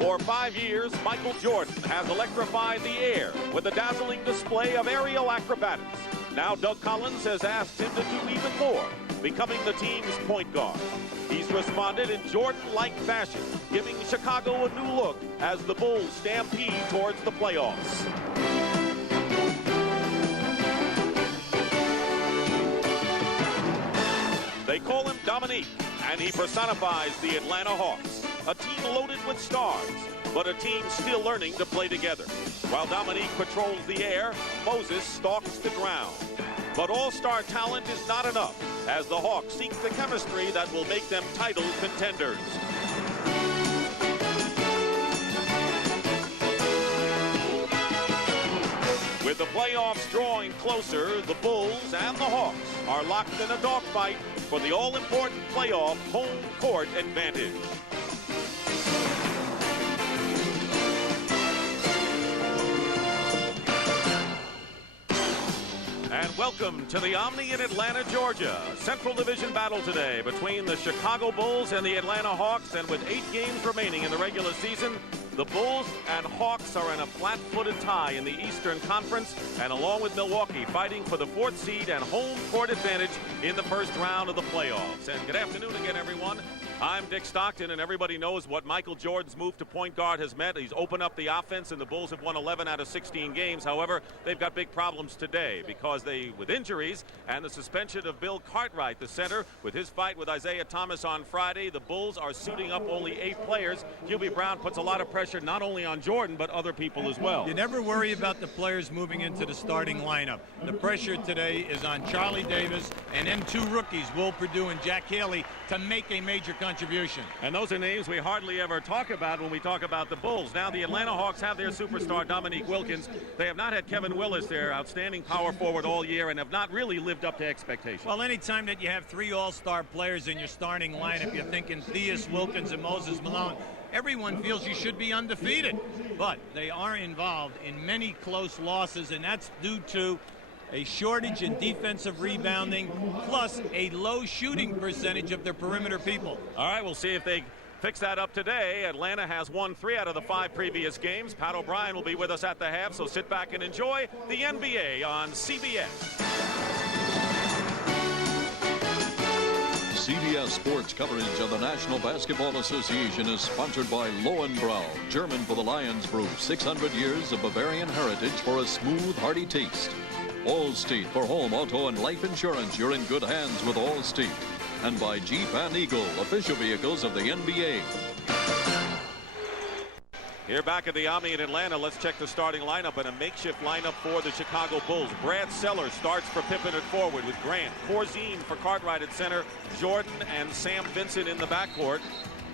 For 5 years, Michael Jordan has electrified the air with a dazzling display of aerial acrobatics. Now Doug Collins has asked him to do even more, becoming the team's point guard. He's responded in Jordan-like fashion, giving Chicago a new look as the Bulls stampede towards the playoffs. They call him Dominique, and he personifies the Atlanta Hawks, a team loaded with stars, but a team still learning to play together. While Dominique patrols the air, Moses stalks the ground. But all-star talent is not enough, as the Hawks seek the chemistry that will make them title contenders. With the playoffs drawing closer, the Bulls and the Hawks are locked in a dogfight for the all-important playoff home court advantage. And welcome to the Omni in Atlanta, Georgia. Central Division battle today between the Chicago Bulls and the Atlanta Hawks. And with 8 games remaining in the regular season, the Bulls and Hawks are in a flat-footed tie in the Eastern Conference, and along with Milwaukee, fighting for the 4th seed and home court advantage in the first round of the playoffs. And good afternoon again, everyone. I'm Dick Stockton, and everybody knows what Michael Jordan's move to point guard has meant. He's opened up the offense, and the Bulls have won 11 out of 16 games. However, they've got big problems today because with injuries and the suspension of Bill Cartwright, the center, with his fight with Isaiah Thomas on Friday, the Bulls are suiting up only 8 players. Hubie Brown puts a lot of pressure not only on Jordan, but other people as well. You never worry about the players moving into the starting lineup. The pressure today is on Charlie Davis and then 2 rookies, Will Perdue and Jack Haley, to make a major contribution. And those are names we hardly ever talk about when we talk about the Bulls. Now the Atlanta Hawks have their superstar Dominique Wilkins. They have not had Kevin Willis, their outstanding power forward, all year, and have not really lived up to expectations. Well, anytime that you have 3 all-star players in your starting lineup, you're thinking Theus, Wilkins, and Moses Malone, everyone feels you should be undefeated. But they are involved in many close losses, and that's due to a shortage in defensive rebounding, plus a low shooting percentage of their perimeter people. All right, we'll see if they fix that up today. Atlanta has won 3 out of the 5 previous games. Pat O'Brien will be with us at the half, so sit back and enjoy the NBA on CBS. CBS Sports coverage of the National Basketball Association is sponsored by Lowenbrau, German for the Lions Brew. 600 years of Bavarian heritage for a smooth, hearty taste. Allstate for home, auto, and life insurance. You're in good hands with Allstate. And by Jeep and Eagle, official vehicles of the NBA. Here back at the Omni in Atlanta, let's check the starting lineup, and a makeshift lineup for the Chicago Bulls. Brad Sellers starts for Pippen at forward with Grant, Corzine for Cartwright at center, Jordan and Sam Vincent in the backcourt.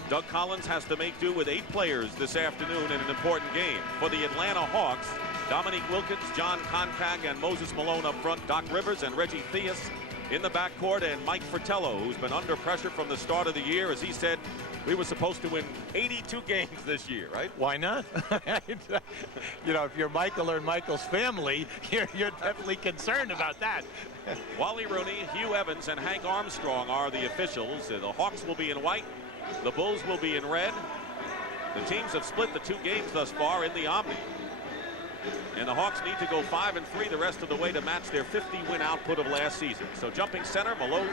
Doug Collins has to make do with 8 players this afternoon in an important game. For the Atlanta Hawks, Dominique Wilkins, John Koncak, and Moses Malone up front, Doc Rivers and Reggie Theus in the backcourt, and Mike Fratello, who's been under pressure from the start of the year. As he said, we were supposed to win 82 games this year, right? Why not? You know, if you're Michael or Michael's family, you're definitely concerned about that. Wally Rooney, Hugh Evans, and Hank Armstrong are the officials. The Hawks will be in white. The Bulls will be in red. The teams have split the 2 games thus far in the Omni. And the Hawks need to go 5-3 the rest of the way to match their 50-win output of last season. So jumping center, Malone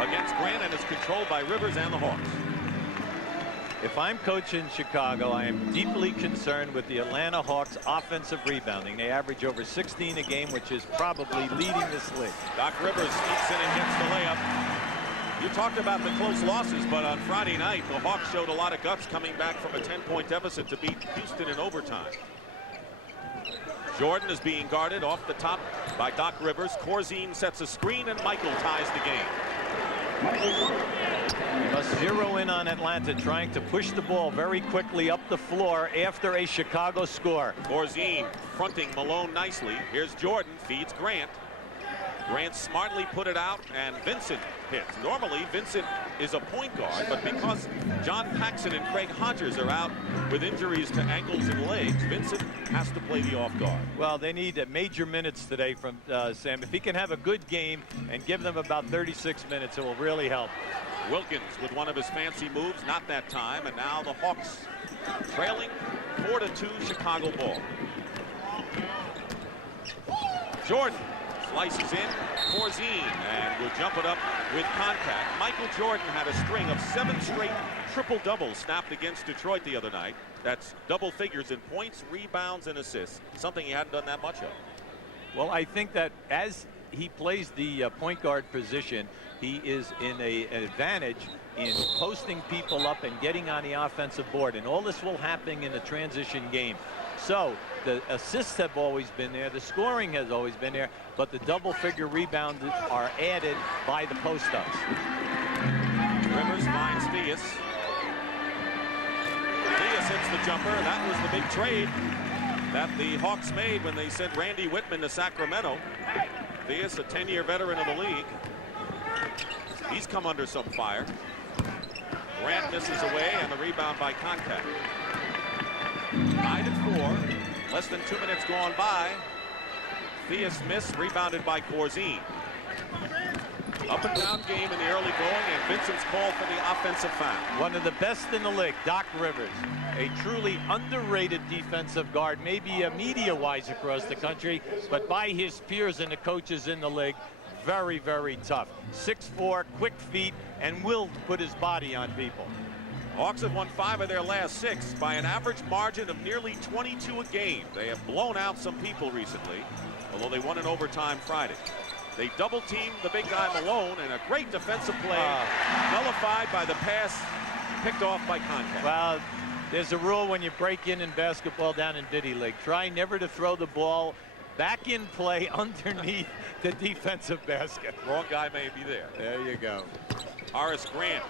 against Grant, and is controlled by Rivers and the Hawks. If I'm coaching Chicago, I am deeply concerned with the Atlanta Hawks' offensive rebounding. They average over 16 a game, which is probably leading this league. Doc Rivers sneaks in and gets the layup. You talked about the close losses, but on Friday night, the Hawks showed a lot of guts coming back from a 10-point deficit to beat Houston in overtime. Jordan is being guarded off the top by Doc Rivers. Corzine sets a screen, and Michael ties the game. You must zero in on Atlanta, trying to push the ball very quickly up the floor after a Chicago score. Corzine fronting Malone nicely. Here's Jordan, feeds Grant. Grant smartly put it out, and Vincent hits. Normally, Vincent is a point guard, but because John Paxson and Craig Hodges are out with injuries to ankles and legs, Vincent has to play the off guard. Well, they need major minutes today from Sam. If he can have a good game and give them about 36 minutes, it will really help. Wilkins with one of his fancy moves, not that time, and now the Hawks trailing 4-2 Chicago ball. Jordan slices in, Corzine, and will jump it up with Koncak. Michael Jordan had a string of 7 straight triple-doubles snapped against Detroit the other night. That's double figures in points, rebounds, and assists, something he hadn't done that much of. Well, I think that as he plays the point guard position, he is in an advantage in posting people up and getting on the offensive board, and all this will happen in a transition game. So the assists have always been there, the scoring has always been there, but the double-figure rebounds are added by the post-ups. Rivers finds Theus. Theus hits the jumper. That was the big trade that the Hawks made when they sent Randy Whitman to Sacramento. Theus, a 10-year veteran of the league. He's come under some fire. Grant misses away, and the rebound by Koncak. Tied at 4. Less than 2 minutes gone by. Theus missed, rebounded by Corzine. Up and down game in the early going, and Vincent's called for the offensive foul. One of the best in the league, Doc Rivers, a truly underrated defensive guard, maybe media-wise across the country, but by his peers and the coaches in the league, very, very tough. 6'4", quick feet, and will put his body on people. Hawks have won 5 of their last 6 by an average margin of nearly 22 a game. They have blown out some people recently, although they won in overtime Friday. They double-teamed the big guy Malone, and a great defensive play nullified by the pass picked off by Koncak. Well, there's a rule when you break in basketball down in Diddy League. Try never to throw the ball back in play underneath the defensive basket. Wrong guy may be there. There you go. Horace Grant,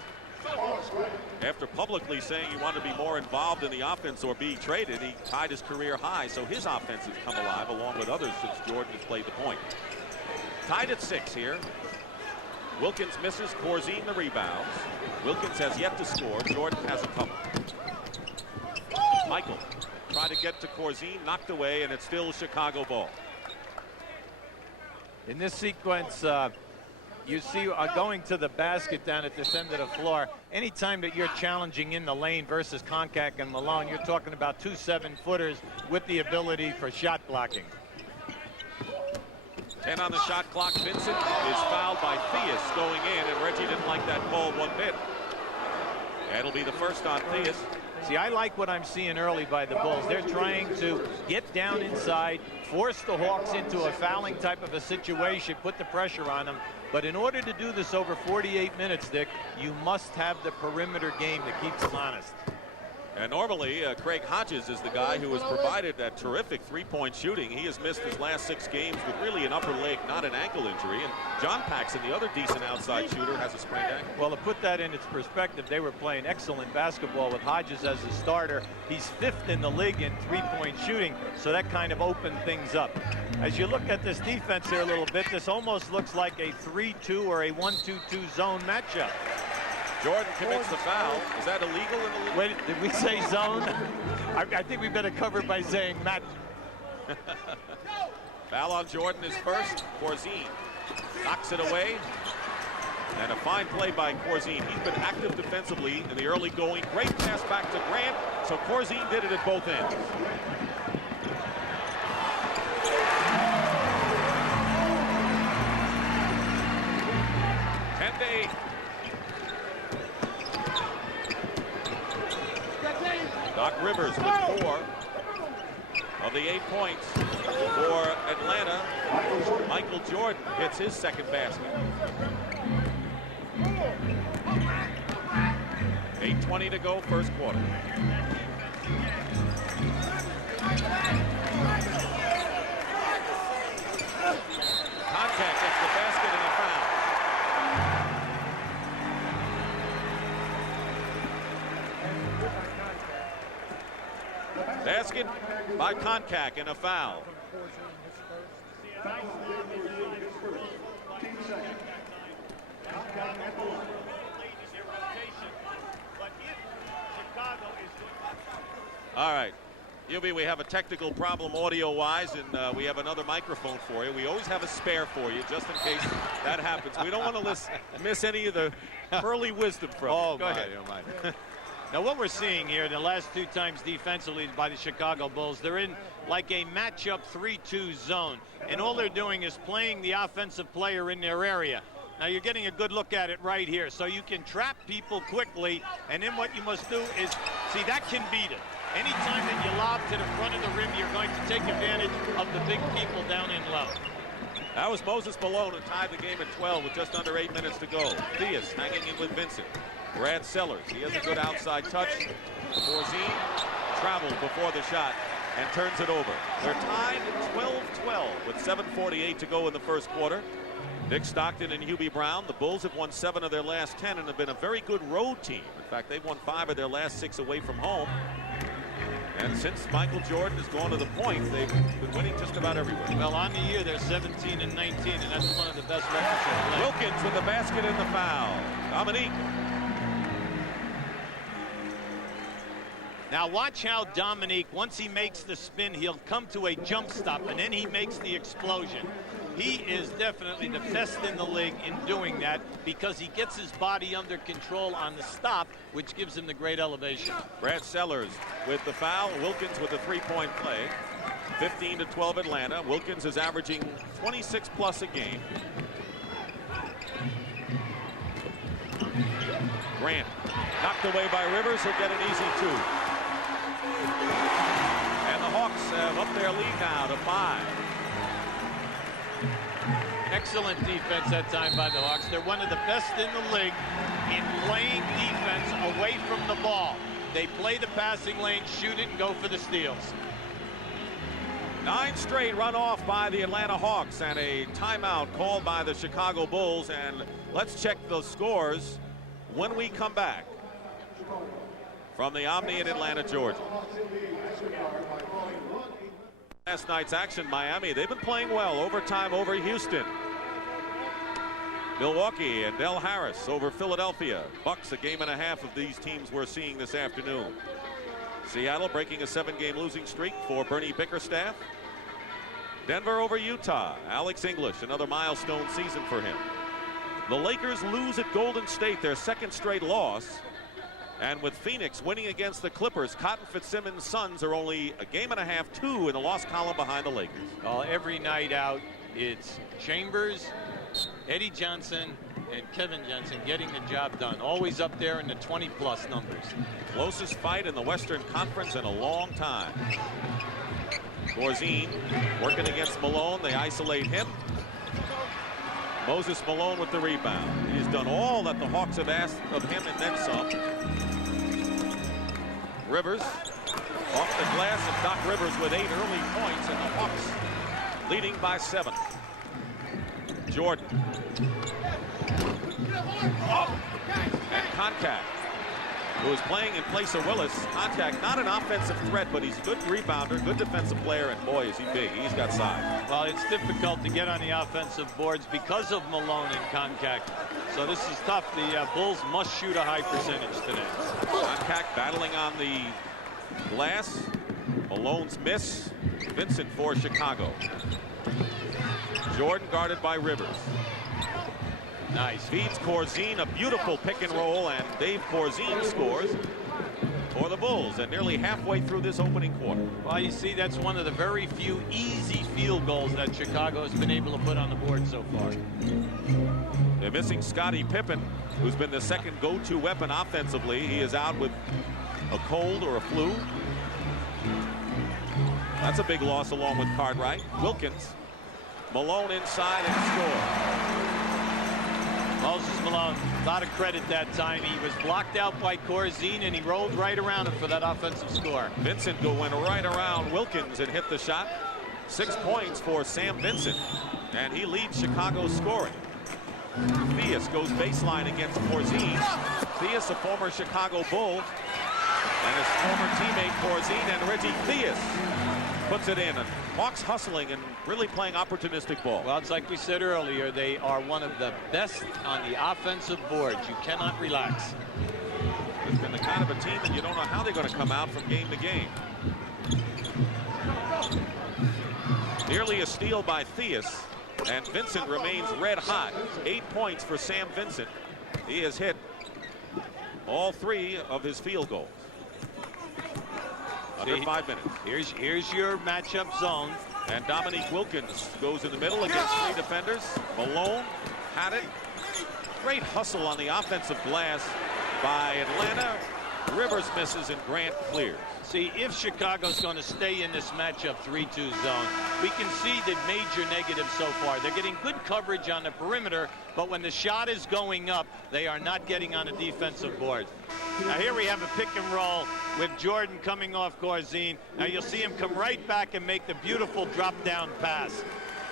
after publicly saying he wanted to be more involved in the offense or be traded, he tied his career high, so his offense has come alive along with others since Jordan has played the point. Tied at 6 here. Wilkins misses, Corzine the rebounds. Wilkins has yet to score. Jordan has a couple. Michael tried to get to Corzine, knocked away, and it's still Chicago ball. In this sequence, you see going to the basket down at this end of the floor. Anytime that you're challenging in the lane versus Koncak and Malone, you're talking about 2 7-footers with the ability for shot blocking. 10 on the shot clock. Vincent is fouled by Theus going in, and Reggie didn't like that call one bit. That'll be the first on Theus. See, I like what I'm seeing early by the Bulls. They're trying to get down inside, force the Hawks into a fouling type of a situation, put the pressure on them. But in order to do this over 48 minutes, Dick, you must have the perimeter game that keeps them honest. And normally, Craig Hodges is the guy who has provided that terrific three-point shooting. He has missed his last 6 games with really an upper leg, not an ankle injury. And John Paxson, the other decent outside shooter, has a sprained ankle. Well, to put that in its perspective, they were playing excellent basketball with Hodges as a starter. He's 5th in the league in three-point shooting, so that kind of opened things up. As you look at this defense here a little bit, this almost looks like a 3-2 or a 1-2-2 zone matchup. Jordan commits the foul. Is that illegal in the league? Wait, did we say zone? I think we better cover by saying match. Foul on Jordan is first. Corzine knocks it away. And a fine play by Corzine. He's been active defensively in the early going. Great pass back to Grant. So Corzine did it at both ends. Doc Rivers with 4 of the 8 points for Atlanta. Michael Jordan hits his second basket. 8:20 to go, first quarter. Koncak gets the basket and a foul. Basket by Koncak and a foul. All right. Yubi, we have a technical problem audio-wise, and we have another microphone for you. We always have a spare for you, just in case that happens. We don't want to miss any of the early wisdom from you. Go ahead. Now, what we're seeing here, the last 2 times defensively by the Chicago Bulls, they're in like a matchup 3-2 zone, and all they're doing is playing the offensive player in their area. Now, you're getting a good look at it right here, so you can trap people quickly, and then what you must do is, see, that can beat it. Anytime that you lob to the front of the rim, you're going to take advantage of the big people down in low. That was Moses Malone who tied the game at 12 with just under 8 minutes to go. Theus hanging in with Vincent. Brad Sellers, he has a good outside touch. Corzine traveled before the shot and turns it over. They're tied 12-12 with 7:48 to go in the first quarter. Dick Stockton and Hubie Brown, the Bulls have won 7 of their last 10 and have been a very good road team. In fact, they've won 5 of their last 6 away from home. And since Michael Jordan has gone to the point, they've been winning just about everywhere. Well, on the year, they're 17-19, and that's one of the best records in the league. Wilkins with the basket and the foul. Dominique. Now watch how Dominique, once he makes the spin, he'll come to a jump stop, and then he makes the explosion. He is definitely the best in the league in doing that because he gets his body under control on the stop, which gives him the great elevation. Brad Sellers with the foul. Wilkins with the three-point play. 15-12 Atlanta. Wilkins is averaging 26 plus a game. Grant knocked away by Rivers. He'll get an easy 2. And the Hawks have upped their lead now to 5. Excellent defense that time by the Hawks. They're one of the best in the league in playing defense away from the ball. They play the passing lane, shoot it, and go for the steals. 9 straight run off by the Atlanta Hawks and a timeout called by the Chicago Bulls. And let's check the scores when we come back from the Omni in Atlanta, Georgia. Last night's action, Miami, they've been playing well. Overtime over Houston. Milwaukee and Del Harris over Philadelphia. Bucks a game and a half of these teams we're seeing this afternoon. Seattle breaking a 7-game losing streak for Bernie Bickerstaff. Denver over Utah. Alex English, another milestone season for him. The Lakers lose at Golden State, their 2nd straight loss. And with Phoenix winning against the Clippers, Cotton Fitzsimmons' Suns are only a game and a half, 2 in the loss column behind the Lakers. Every night out, it's Chambers, Eddie Johnson, and Kevin Johnson getting the job done. Always up there in the 20-plus numbers. Closest fight in the Western Conference in a long time. Corzine working against Malone. They isolate him. Moses Malone with the rebound. He's done all that the Hawks have asked of him and then some. Rivers off the glass, and Doc Rivers with 8 early points, and the Hawks leading by 7. Jordan. And Koncak, who is playing in place of Willis. Koncak, not an offensive threat, but he's a good rebounder, good defensive player, and boy, is he big. He's got size. Well, it's difficult to get on the offensive boards because of Malone and Koncak. So this is tough. The Bulls must shoot a high percentage today. Koncak battling on the glass. Malone's miss. Vincent for Chicago. Jordan guarded by Rivers. Nice. Feeds Corzine, a beautiful pick and roll, and Dave Corzine scores for the Bulls and nearly halfway through this opening quarter. Well, you see, that's one of the very few easy field goals that Chicago has been able to put on the board so far. They're missing Scottie Pippen, who's been the second go-to weapon offensively. He is out with a cold or a flu. That's a big loss along with Cartwright. Wilkins. Malone inside and score. Moses Malone, a lot of credit that time. He was blocked out by Corzine, and he rolled right around him for that offensive score. Vincent went right around Wilkins and hit the shot. 6 points for Sam Vincent, and he leads Chicago scoring. Theus goes baseline against Corzine. Theus, a former Chicago Bull, and his former teammate Corzine, and Reggie Theus puts it in. And Hawks hustling and really playing opportunistic ball. Well, it's like we said earlier, they are one of the best on the offensive boards. You cannot relax. It's been the kind of a team that you don't know how they're going to come out from game to game. Nearly a steal by Theus, and Vincent remains red hot. 8 points for Sam Vincent. He has hit all 3 of his field goals. Under 5 minutes. Here's your matchup zone. And Dominique Wilkins goes in the middle against 3 defenders. Malone had it. Great hustle on the offensive glass by Atlanta. Rivers misses and Grant clears. See, if Chicago's going to stay in this matchup 3-2 zone, we can see the major negatives so far. They're getting good coverage on the perimeter, but when the shot is going up, they are not getting on the defensive board. Now here we have a pick and roll with Jordan coming off Corzine. Now you'll see him come right back and make the beautiful drop down pass.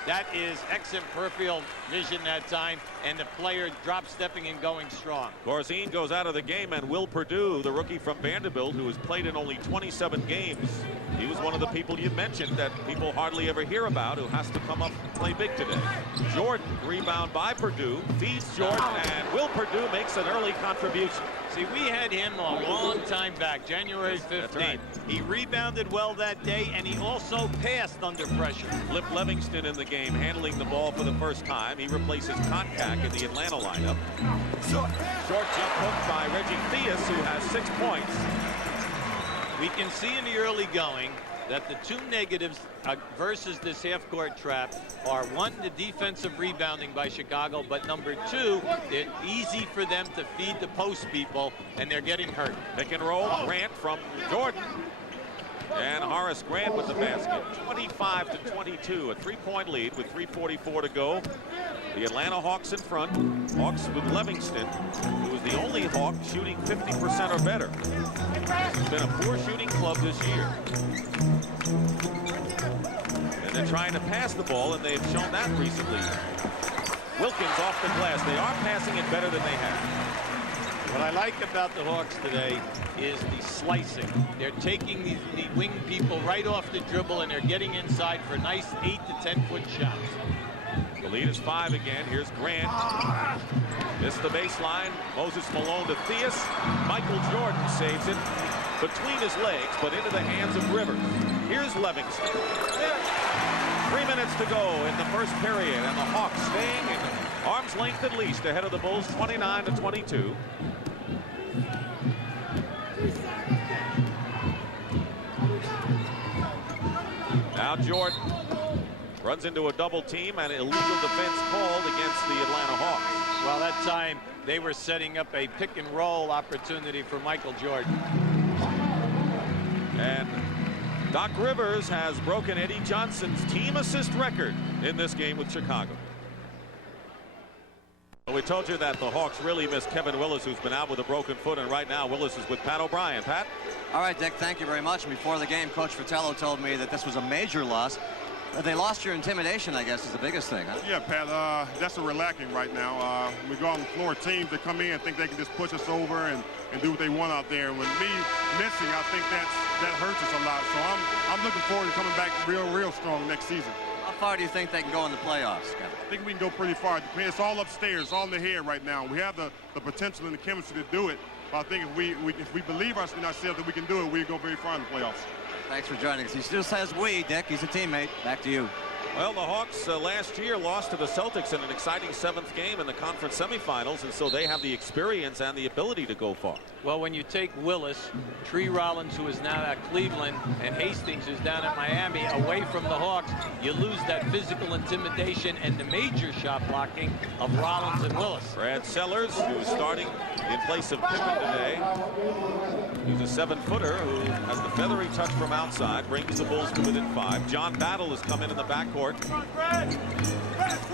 That is excellent peripheral vision that time, and the player drop stepping and going strong. Corzine goes out of the game, and Will Perdue, the rookie from Vanderbilt, who has played in only 27 games, he was one of the people you mentioned that people hardly ever hear about, who has to come up and play big today. Jordan, rebound by Perdue, feeds Jordan, and Will Perdue makes an early contribution. See, we had him a long time back, January 15th. Right. He rebounded well that day, and he also passed under pressure. Flip Livingston in the game, handling the ball for the first time. He replaces Koncak in the Atlanta lineup. Short jump hook by Reggie Theus, who has 6 points. We can see in the early going that the 2 negatives versus this half-court trap are, 1, the defensive rebounding by Chicago, but number 2, it's easy for them to feed the post people, and they're getting hurt. Pick and roll, Grant from Jordan. And Horace Grant with the basket. 25-22, a 3-point lead with 3:44 to go. The Atlanta Hawks in front. Hawks with Livingston, who is the only Hawk shooting 50% or better. It's been a poor shooting club this year. And they're trying to pass the ball, and they've shown that recently. Wilkins off the glass. They are passing it better than they have. What I like about the Hawks today is the slicing. They're taking the wing people right off the dribble, and they're getting inside for nice 8 to 10-foot shots. The lead is 5 again. Here's Grant. Missed the baseline. Moses Malone to Theus. Michael Jordan saves it between his legs, but into the hands of Rivers. Here's Livingston. 3 minutes to go in the first period, and the Hawks staying in arm's length at least ahead of the Bulls, 29-22. Now Jordan runs into a double team, and illegal defense called against the Atlanta Hawks. Well, that time they were setting up a pick and roll opportunity for Michael Jordan. And Doc Rivers has broken Eddie Johnson's team assist record in this game with Chicago. We told you that the Hawks really miss Kevin Willis, who's been out with a broken foot, and right now Willis is with Pat O'Brien. Pat? All right, Dick, thank you very much. Before the game, Coach Fratello told me that this was a major loss. They lost your intimidation, I guess, is the biggest thing, huh? Yeah, Pat, that's what we're lacking right now. We go on the floor, teams that come in and think they can just push us over and do what they want out there. And with me missing, I think that hurts us a lot. So I'm looking forward to coming back real strong next season. How far do you think they can go in the playoffs, Kevin? I think we can go pretty far. It's all upstairs, all in the head right now. We have the potential and the chemistry to do it. But I think if we believe in ourselves that we can do it, we'll go very far in the playoffs. Thanks for joining us. He still says we, Dick. He's a teammate. Back to you. Well, the Hawks last year lost to the Celtics in an exciting 7th game in the conference semifinals, and so they have the experience and the ability to go far. Well, when you take Willis, Tree Rollins, who is now at Cleveland, and Hastings, who's down at Miami, away from the Hawks, you lose that physical intimidation and the major shot blocking of Rollins and Willis. Brad Sellers, who's starting in place of Pippen today. He's a 7-footer who has the feathery touch from outside, brings the Bulls to within 5. John Battle has come in the backcourt. Well,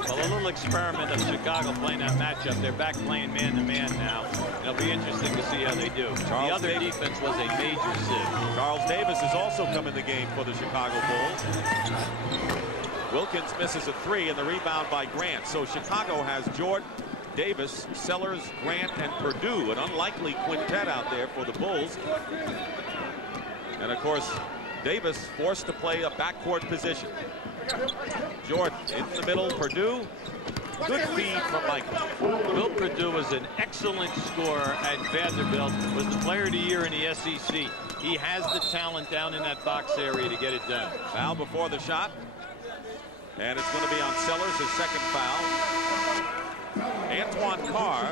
a little experiment of Chicago playing that matchup. They're back playing man-to-man now. It'll be interesting to see how they do. The other defense was a major sieve. Charles Davis has also come in the game for the Chicago Bulls. Wilkins misses a 3, and the rebound by Grant. So Chicago has Jordan, Davis, Sellers, Grant, and Perdue, an unlikely quintet out there for the Bulls. And of course, Davis forced to play a backcourt position. Jordan in the middle, Perdue. Good feed from Michael. Will Perdue was an excellent scorer at Vanderbilt, was the player of the year in the SEC. He has the talent down in that box area to get it done. Foul before the shot. And it's going to be on Sellers, his second foul. Antoine Carr,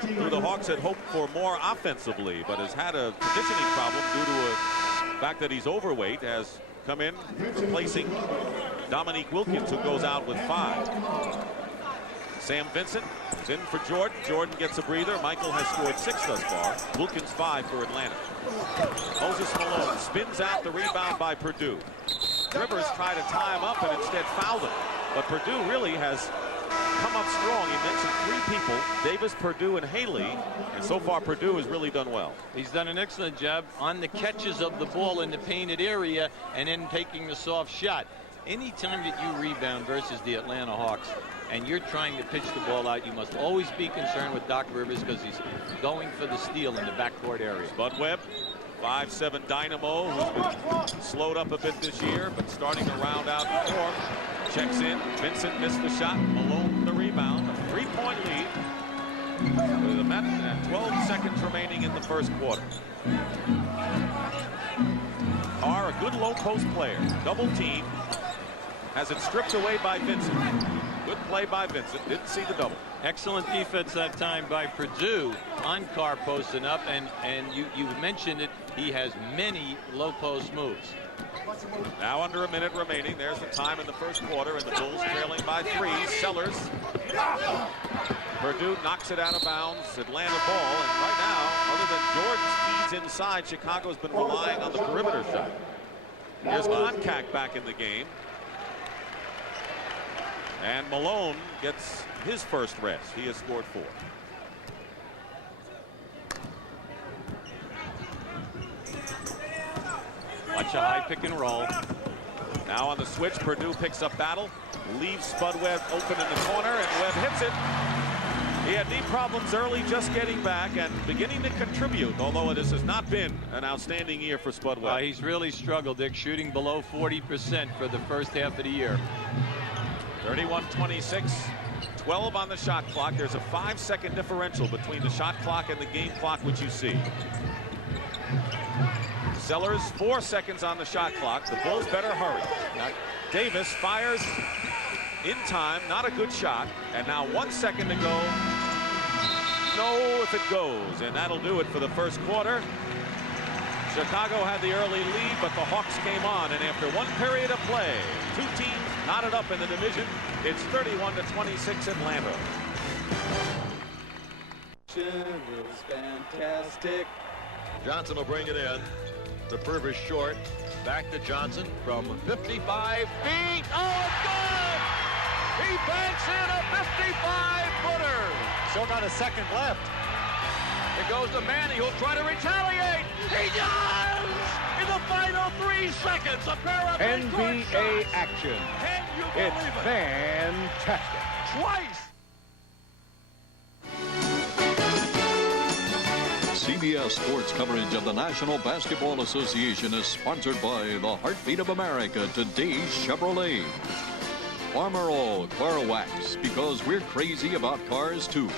who the Hawks had hoped for more offensively, but has had a conditioning problem due to a fact that he's overweight, has come in replacing Dominique Wilkins, who goes out with 5. Sam Vincent is in for Jordan. Jordan gets a breather. Michael has scored 6 thus far. Wilkins 5 for Atlanta. Moses Malone spins out the rebound by Purdue. Rivers tried to tie him up and instead fouled him. But Purdue really has come up strong. He mentioned 3 people, Davis, Purdue, and Haley. And so far, Purdue has really done well. He's done an excellent job on the catches of the ball in the painted area and then taking the soft shot. Anytime that you rebound versus the Atlanta Hawks and you're trying to pitch the ball out, you must always be concerned with Doc Rivers because he's going for the steal in the backcourt area. Bud Webb, 5'7" dynamo, who's been slowed up a bit this year, but starting to round out form. Checks in. Vincent missed the shot. Malone the rebound. A 3-point lead with a minute and 12 seconds remaining in the first quarter. Carr, a good low post player. Double team. Has it stripped away by Vincent. Good play by Vincent. Didn't see the double. Excellent defense that time by Purdue on Carr posting up, and you mentioned it. He has many low post moves. Now under a minute remaining. There's the time in the first quarter, and the Bulls trailing by 3. Sellers. Purdue knocks it out of bounds. Atlanta ball, and right now, other than Jordan's feeds inside, Chicago's been relying on the perimeter shot. Here's Koncak back in the game. And Malone gets his first rest. He has scored 4. Watch a high pick and roll. Now on the switch, Purdue picks up battle, leaves Spud Webb open in the corner, and Webb hits it. He had knee problems early, just getting back and beginning to contribute, although this has not been an outstanding year for Spud Webb. He's really struggled, Dick, shooting below 40% for the first half of the year. 31-26, 12 on the shot clock. There's a 5-second differential between the shot clock and the game clock, which you see. Sellers, 4 seconds on the shot clock. The Bulls better hurry. Davis fires in time, not a good shot. And now 1 second to go. No, if it goes. And that'll do it for the first quarter. Chicago had the early lead, but the Hawks came on. And after 1 period of play, 2 teams knotted up in the division. It's 31-26 Atlanta. Is fantastic. Johnson will bring it in. The Purvis short. Back to Johnson from 55 feet. Oh, it's good! He banks in a 55-footer. Still got a second left. It goes to Manny, who'll try to retaliate. He does! In the final 3 seconds, a pair of NBA action. Can you It's believe it? fantastic. Twice! CBS Sports coverage of the National Basketball Association is sponsored by the Heartbeat of America, today's Chevrolet. Farmer All Car Wax, because we're crazy about cars too.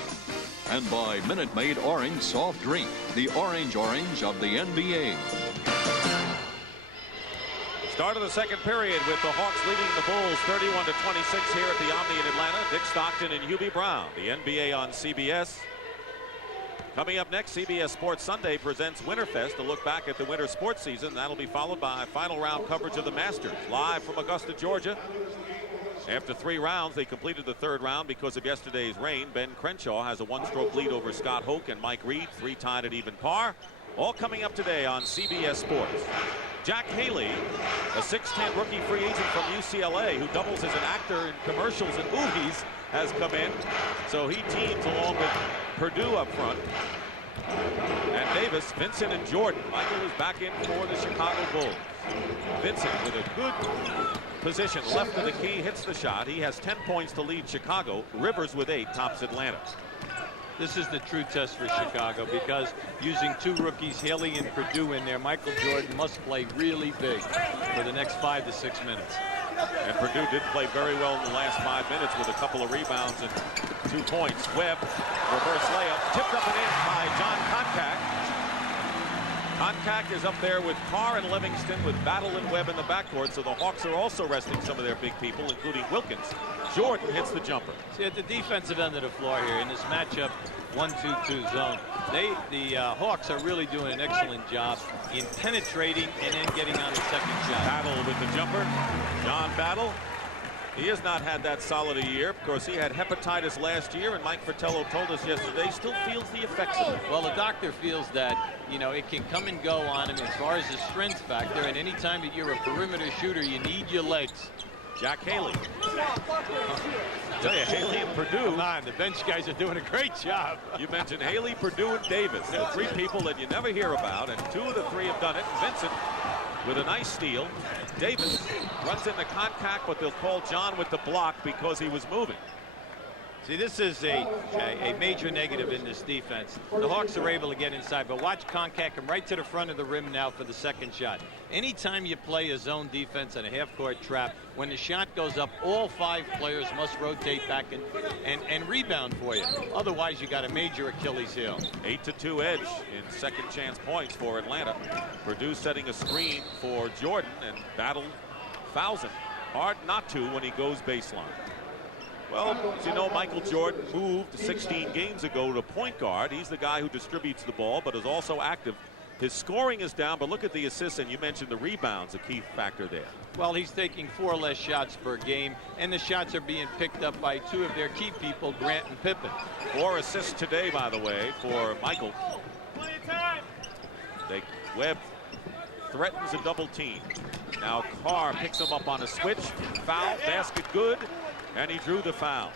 And by Minute Maid Orange Soft Drink, the orange of the NBA. Start of the second period with the Hawks leading the Bulls 31-26 here at the Omni in Atlanta. Dick Stockton and Hubie Brown, the NBA on CBS. Coming up next, CBS Sports Sunday presents Winterfest, a look back at the winter sports season. That'll be followed by final round coverage of the Masters, live from Augusta, Georgia. After 3 rounds, they completed the 3rd round because of yesterday's rain. Ben Crenshaw has a 1-stroke lead over Scott Hoke and Mike Reed, 3 tied at even par. All coming up today on CBS Sports. Jack Haley, a 6'10" rookie free agent from UCLA who doubles as an actor in commercials and movies, has come in. So he teams along with Purdue up front. And Davis, Vincent, and Jordan. Michael is back in for the Chicago Bulls. Vincent with a good position left of the key, hits the shot. He has 10 points to lead Chicago. Rivers with 8 tops Atlanta. This is the true test for Chicago because using 2 rookies, Haley and Purdue in there, Michael Jordan must play really big for the next 5 to 6 minutes. And Purdue did play very well in the last 5 minutes with a couple of rebounds and 2 points. Webb, reverse layup, tipped up and in by John Koncak. Koncak is up there with Carr and Livingston, with Battle and Webb in the backcourt, so the Hawks are also resting some of their big people, including Wilkins. Jordan hits the jumper. See, at the defensive end of the floor here in this matchup 1-2-2 zone, the Hawks are really doing an excellent job in penetrating and then getting on the second shot. Battle with the jumper. John Battle. He has not had that solid a year. Of course, he had hepatitis last year, and Mike Fratello told us yesterday still feels the effects of it. Well, the doctor feels that, you know, it can come and go on him as far as the strength factor, and any time that you're a perimeter shooter, you need your legs. Jack Haley. Tell you, Haley and Purdue. Come on, the bench guys are doing a great job. You mentioned Haley, Purdue, and Davis. The three people that you never hear about, and two of the three have done it. Vincent with a nice steal. Davis runs into Koncak, but they'll call John with the block because he was moving. See, this is a major negative in this defense. The Hawks are able to get inside, but watch Koncak come right to the front of the rim now for the second shot. Anytime you play a zone defense and a half-court trap, when the shot goes up, all 5 players must rotate back and rebound for you. Otherwise, you got a major Achilles heel. 8-2 edge in second chance points for Atlanta. Purdue setting a screen for Jordan, and Battle fouls him. Hard not to when he goes baseline. Well, as you know, Michael Jordan moved 16 games ago to point guard. He's the guy who distributes the ball, but is also active. His scoring is down, but look at the assists, and you mentioned the rebounds, a key factor there. Well, he's taking 4 less shots per game, and the shots are being picked up by 2 of their key people, Grant and Pippen. 4 assists today, by the way, for Michael. Webb threatens a double team. Now Carr picks him up on a switch. Foul, basket good. And he drew the foul.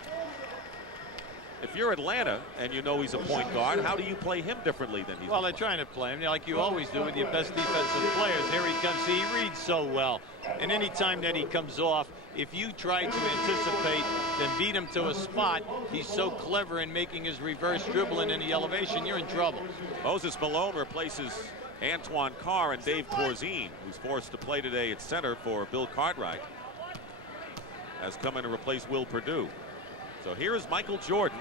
If you're Atlanta and you know he's a point guard, how do you play him differently than he's? Well, they're trying to play him like you always do with your best defensive players. Here he comes. See, he reads so well. And any time that he comes off, if you try to anticipate and beat him to a spot, he's so clever in making his reverse dribble in the elevation, you're in trouble. Moses Malone replaces Antoine Carr, and Dave Corzine, who's forced to play today at center for Bill Cartwright, has come in to replace Will Purdue. So here is Michael Jordan,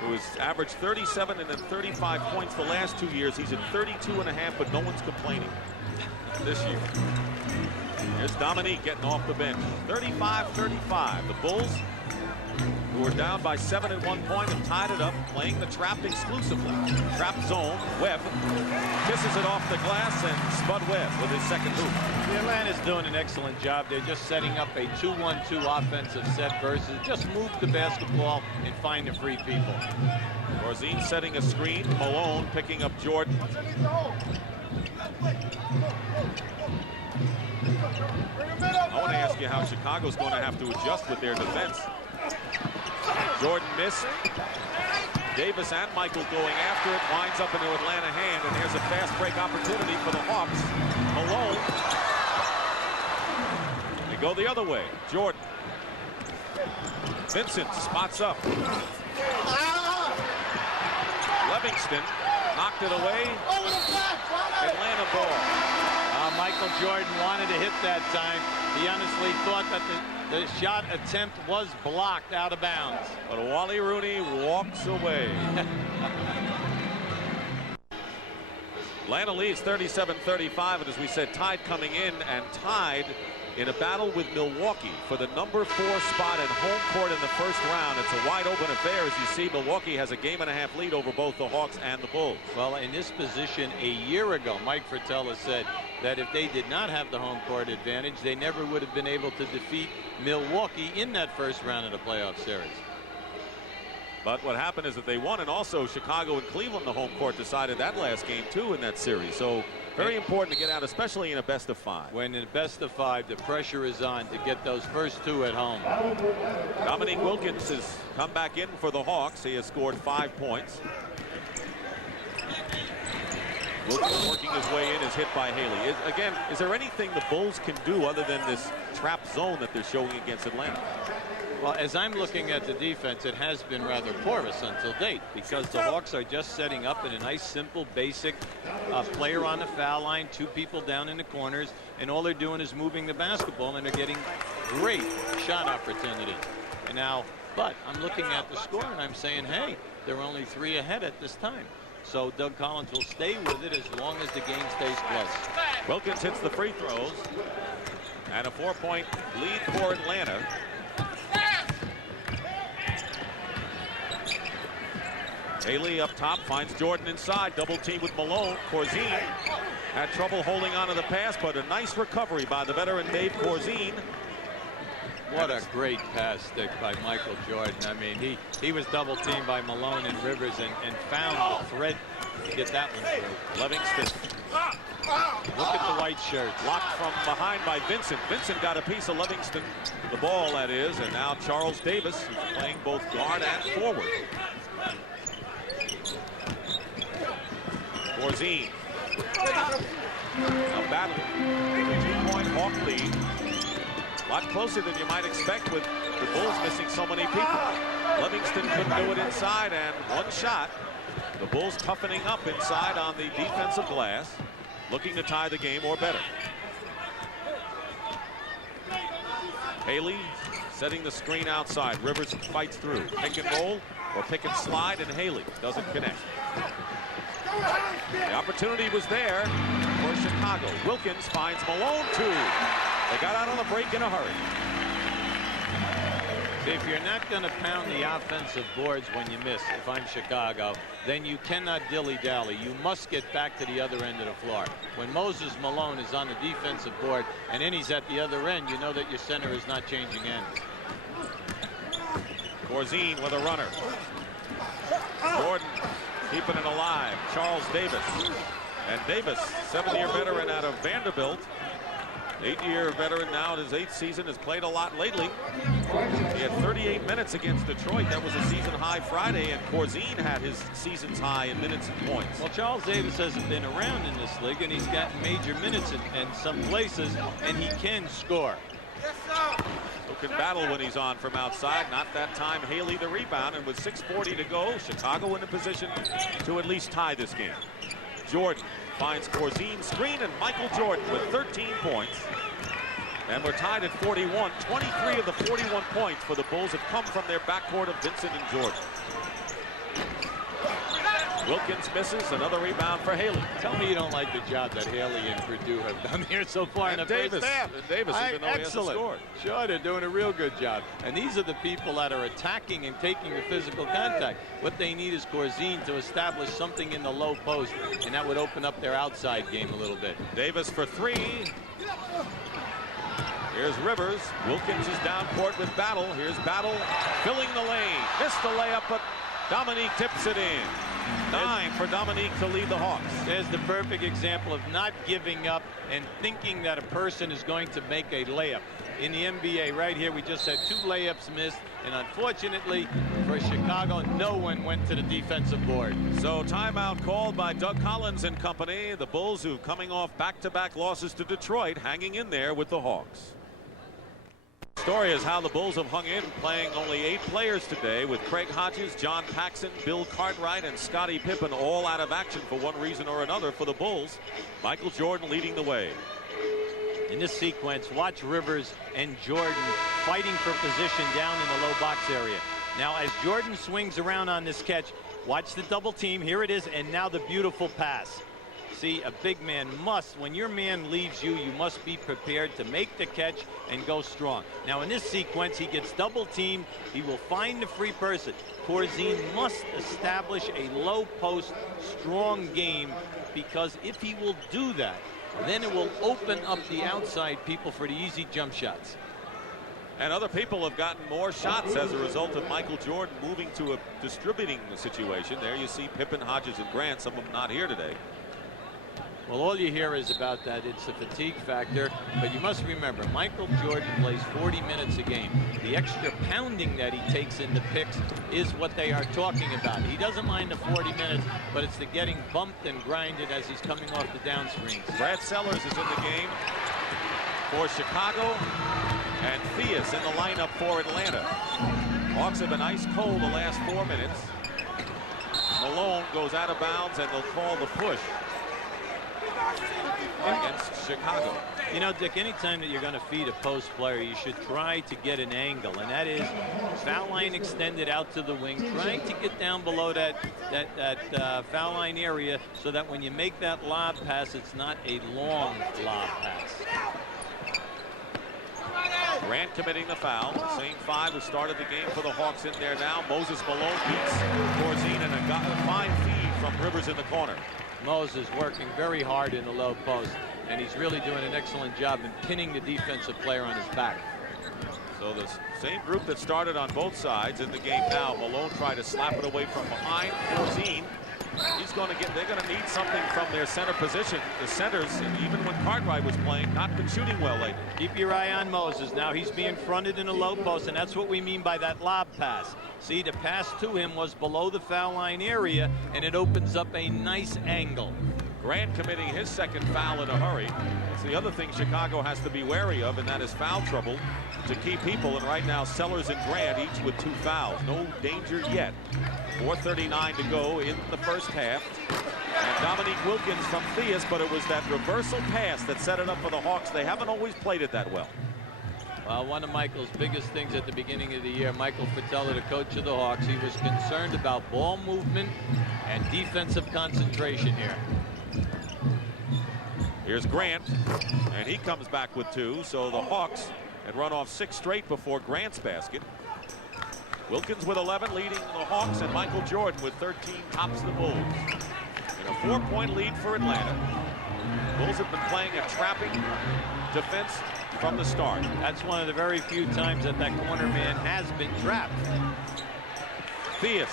who has averaged 37 and then 35 points the last 2 years. He's at 32.5, but no one's complaining this year. Here's Dominique getting off the bench. 35-35. The Bulls, who are down by 7 at one point, have tied it up, playing the trap exclusively. Trap zone. Webb kisses it off the glass, and Spud Webb with his second hoop. Atlanta's doing an excellent job. They're just setting up a 2-1-2 offensive set versus just move the basketball and find the free people. Corzine setting a screen. Malone picking up Jordan. I want to ask you how Chicago's going to have to adjust with their defense. Jordan missed. Davis and Michael going after it. Winds up into Atlanta hand, and here's a fast break opportunity for the Hawks. Malone. They go the other way. Jordan. Vincent spots up. Livingston knocked it away. Atlanta ball. Michael Jordan wanted to hit that time. He honestly thought that the shot attempt was blocked out of bounds. But Wally Rooney walks away. Atlanta leads 37-35, and as we said, tied coming in, and tied in a battle with Milwaukee for the number 4 spot at home court in the first round. It's a wide open affair. As you see, Milwaukee has a game-and-a-half lead over both the Hawks and the Bulls. Well, in this position a year ago, Mike Fratello said that if they did not have the home court advantage, they never would have been able to defeat Milwaukee in that first round of the playoff series. But what happened is that they won, and also Chicago and Cleveland, the home court, decided that last game too in that series. So very important to get out, especially in a best of 5. When in a best of 5, the pressure is on to get those first 2 at home. Dominique Wilkins has come back in for the Hawks. He has scored 5 points. Wilkins working his way in is hit by Haley. Again, is there anything the Bulls can do other than this trap zone that they're showing against Atlanta? Well, as I'm looking at the defense, it has been rather porous until date, because the Hawks are just setting up in a nice, simple, basic player on the foul line, 2 people down in the corners, and all they're doing is moving the basketball, and they're getting great shot opportunity. And now, but I'm looking at the score, and I'm saying, hey, they're only 3 ahead at this time. So Doug Collins will stay with it as long as the game stays close. Wilkins hits the free throws. And a 4-point lead for Atlanta. Haley up top finds Jordan inside. Double team with Malone. Corzine had trouble holding on to the pass, but a nice recovery by the veteran Dave Corzine. What a great pass stick by Michael Jordan. I mean, he was double teamed by Malone and Rivers and found the thread to get that one through. Livingston. Look at the white shirt. Blocked from behind by Vincent. Vincent got a piece of Livingston. The ball, that is. And now Charles Davis, who's playing both guard and forward. Corzine. A battle. 2-point Hawk lead. A lot closer than you might expect with the Bulls missing so many people. Livingston couldn't do it inside, and one shot. The Bulls toughening up inside on the defensive glass, looking to tie the game or better. Haley setting the screen outside. Rivers fights through. Pick and roll or pick and slide, and Haley doesn't connect. The opportunity was there for Chicago. Wilkins finds Malone too. They got out on the break in a hurry. See, if you're not going to pound the offensive boards when you miss, if I'm Chicago, then you cannot dilly-dally. You must get back to the other end of the floor. When Moses Malone is on the defensive board and then he's at the other end, you know that your center is not changing ends. Corzine with a runner. Jordan keeping it alive. Charles Davis. And Davis, 7-year veteran out of Vanderbilt. 8-year veteran now in his 8th season, has played a lot lately. He had 38 minutes against Detroit. That was a season high Friday, and Corzine had his season's high in minutes and points. Well, Charles Davis hasn't been around in this league, and he's gotten major minutes in some places, and he can score. Who can battle when he's on from outside. Not that time. Haley the rebound, and with 6:40 to go, Chicago in a position to at least tie this game. Jordan finds Corzine's screen, and Michael Jordan with 13 points. And we're tied at 41. 23 of the 41 points for the Bulls have come from their backcourt of Vincent and Jordan. Wilkins misses. Another rebound for Haley. Tell me you don't like the job that Haley and Purdue have done here so far in the first half. And Davis, even though he hasn't scored. Sure, they're doing a real good job. And these are the people that are attacking and taking the physical contact. What they need is Corzine to establish something in the low post, and that would open up their outside game a little bit. Davis for three. Here's Rivers. Wilkins is down court with Battle. Here's Battle filling the lane. Missed the layup, but Dominique tips it in. 9 for Dominique to lead the Hawks. There's the perfect example of not giving up and thinking that a person is going to make a layup. In the NBA right here, we just had 2 layups missed, and unfortunately for Chicago, no one went to the defensive board. So timeout called by Doug Collins and company. The Bulls, who coming off back-to-back losses to Detroit, hanging in there with the Hawks. Story is how the Bulls have hung in, playing only 8 players today, with Craig Hodges, John Paxson, Bill Cartwright, and Scottie Pippen all out of action for one reason or another for the Bulls. Michael Jordan leading the way. In this sequence, watch Rivers and Jordan fighting for position down in the low box area. Now, as Jordan swings around on this catch, watch the double team. Here it is, and now the beautiful pass. See, a big man must, when your man leaves you, you must be prepared to make the catch and go strong. Now, in this sequence, he gets double teamed. He will find the free person. Corzine must establish a low post, strong game, because if he will do that, then it will open up the outside people for the easy jump shots. And other people have gotten more shots as a result of Michael Jordan moving to a distributing situation. There you see Pippen, Hodges, and Grant, some of them not here today. Well, all you hear is about that. It's a fatigue factor. But you must remember, Michael Jordan plays 40 minutes a game. The extra pounding that he takes in the picks is what they are talking about. He doesn't mind the 40 minutes, but it's the getting bumped and grinded as he's coming off the down screens. Brad Sellers is in the game for Chicago, and Theus in the lineup for Atlanta. Hawks have been ice cold the last 4 minutes. Malone goes out of bounds, and they'll call the push. against Chicago. You know, Dick, anytime that you're going to feed a post player, you should try to get an angle, and that is foul line extended out to the wing, trying to get down below that foul line area so that when you make that lob pass, it's not a long lob pass. Grant committing the foul. Same 5 who started the game for the Hawks in there now. Moses Malone beats Corzine, and a fine feed from Rivers in the corner. Moses working very hard in the low post, and he's really doing an excellent job in pinning the defensive player on his back. So the same group that started on both sides in the game now. Malone tried to slap it away from behind. Corzine, they're going to need something from their center position. The centers, and even when Cartwright was playing, not been shooting well lately. Keep your eye on Moses. Now he's being fronted in a low post, and that's what we mean by that lob pass. See, the pass to him was below the foul line area, and it opens up a nice angle. Grant committing his second foul in a hurry. That's the other thing Chicago has to be wary of, and that is foul trouble to key people. And right now, Sellers and Grant each with 2 fouls. No danger yet. 4:39 to go in the first half. And Dominique Wilkins from Theus, but it was that reversal pass that set it up for the Hawks. They haven't always played it that well. Well, one of Michael's biggest things at the beginning of the year, Michael Fratello, the coach of the Hawks, he was concerned about ball movement and defensive concentration here. Here's Grant, and he comes back with 2. So the Hawks had run off 6 straight before Grant's basket. Wilkins with 11 leading the Hawks, and Michael Jordan with 13 tops the Bulls. And a 4-point lead for Atlanta. Bulls have been playing a trapping defense from the start. That's one of the very few times that corner man has been trapped. Theus.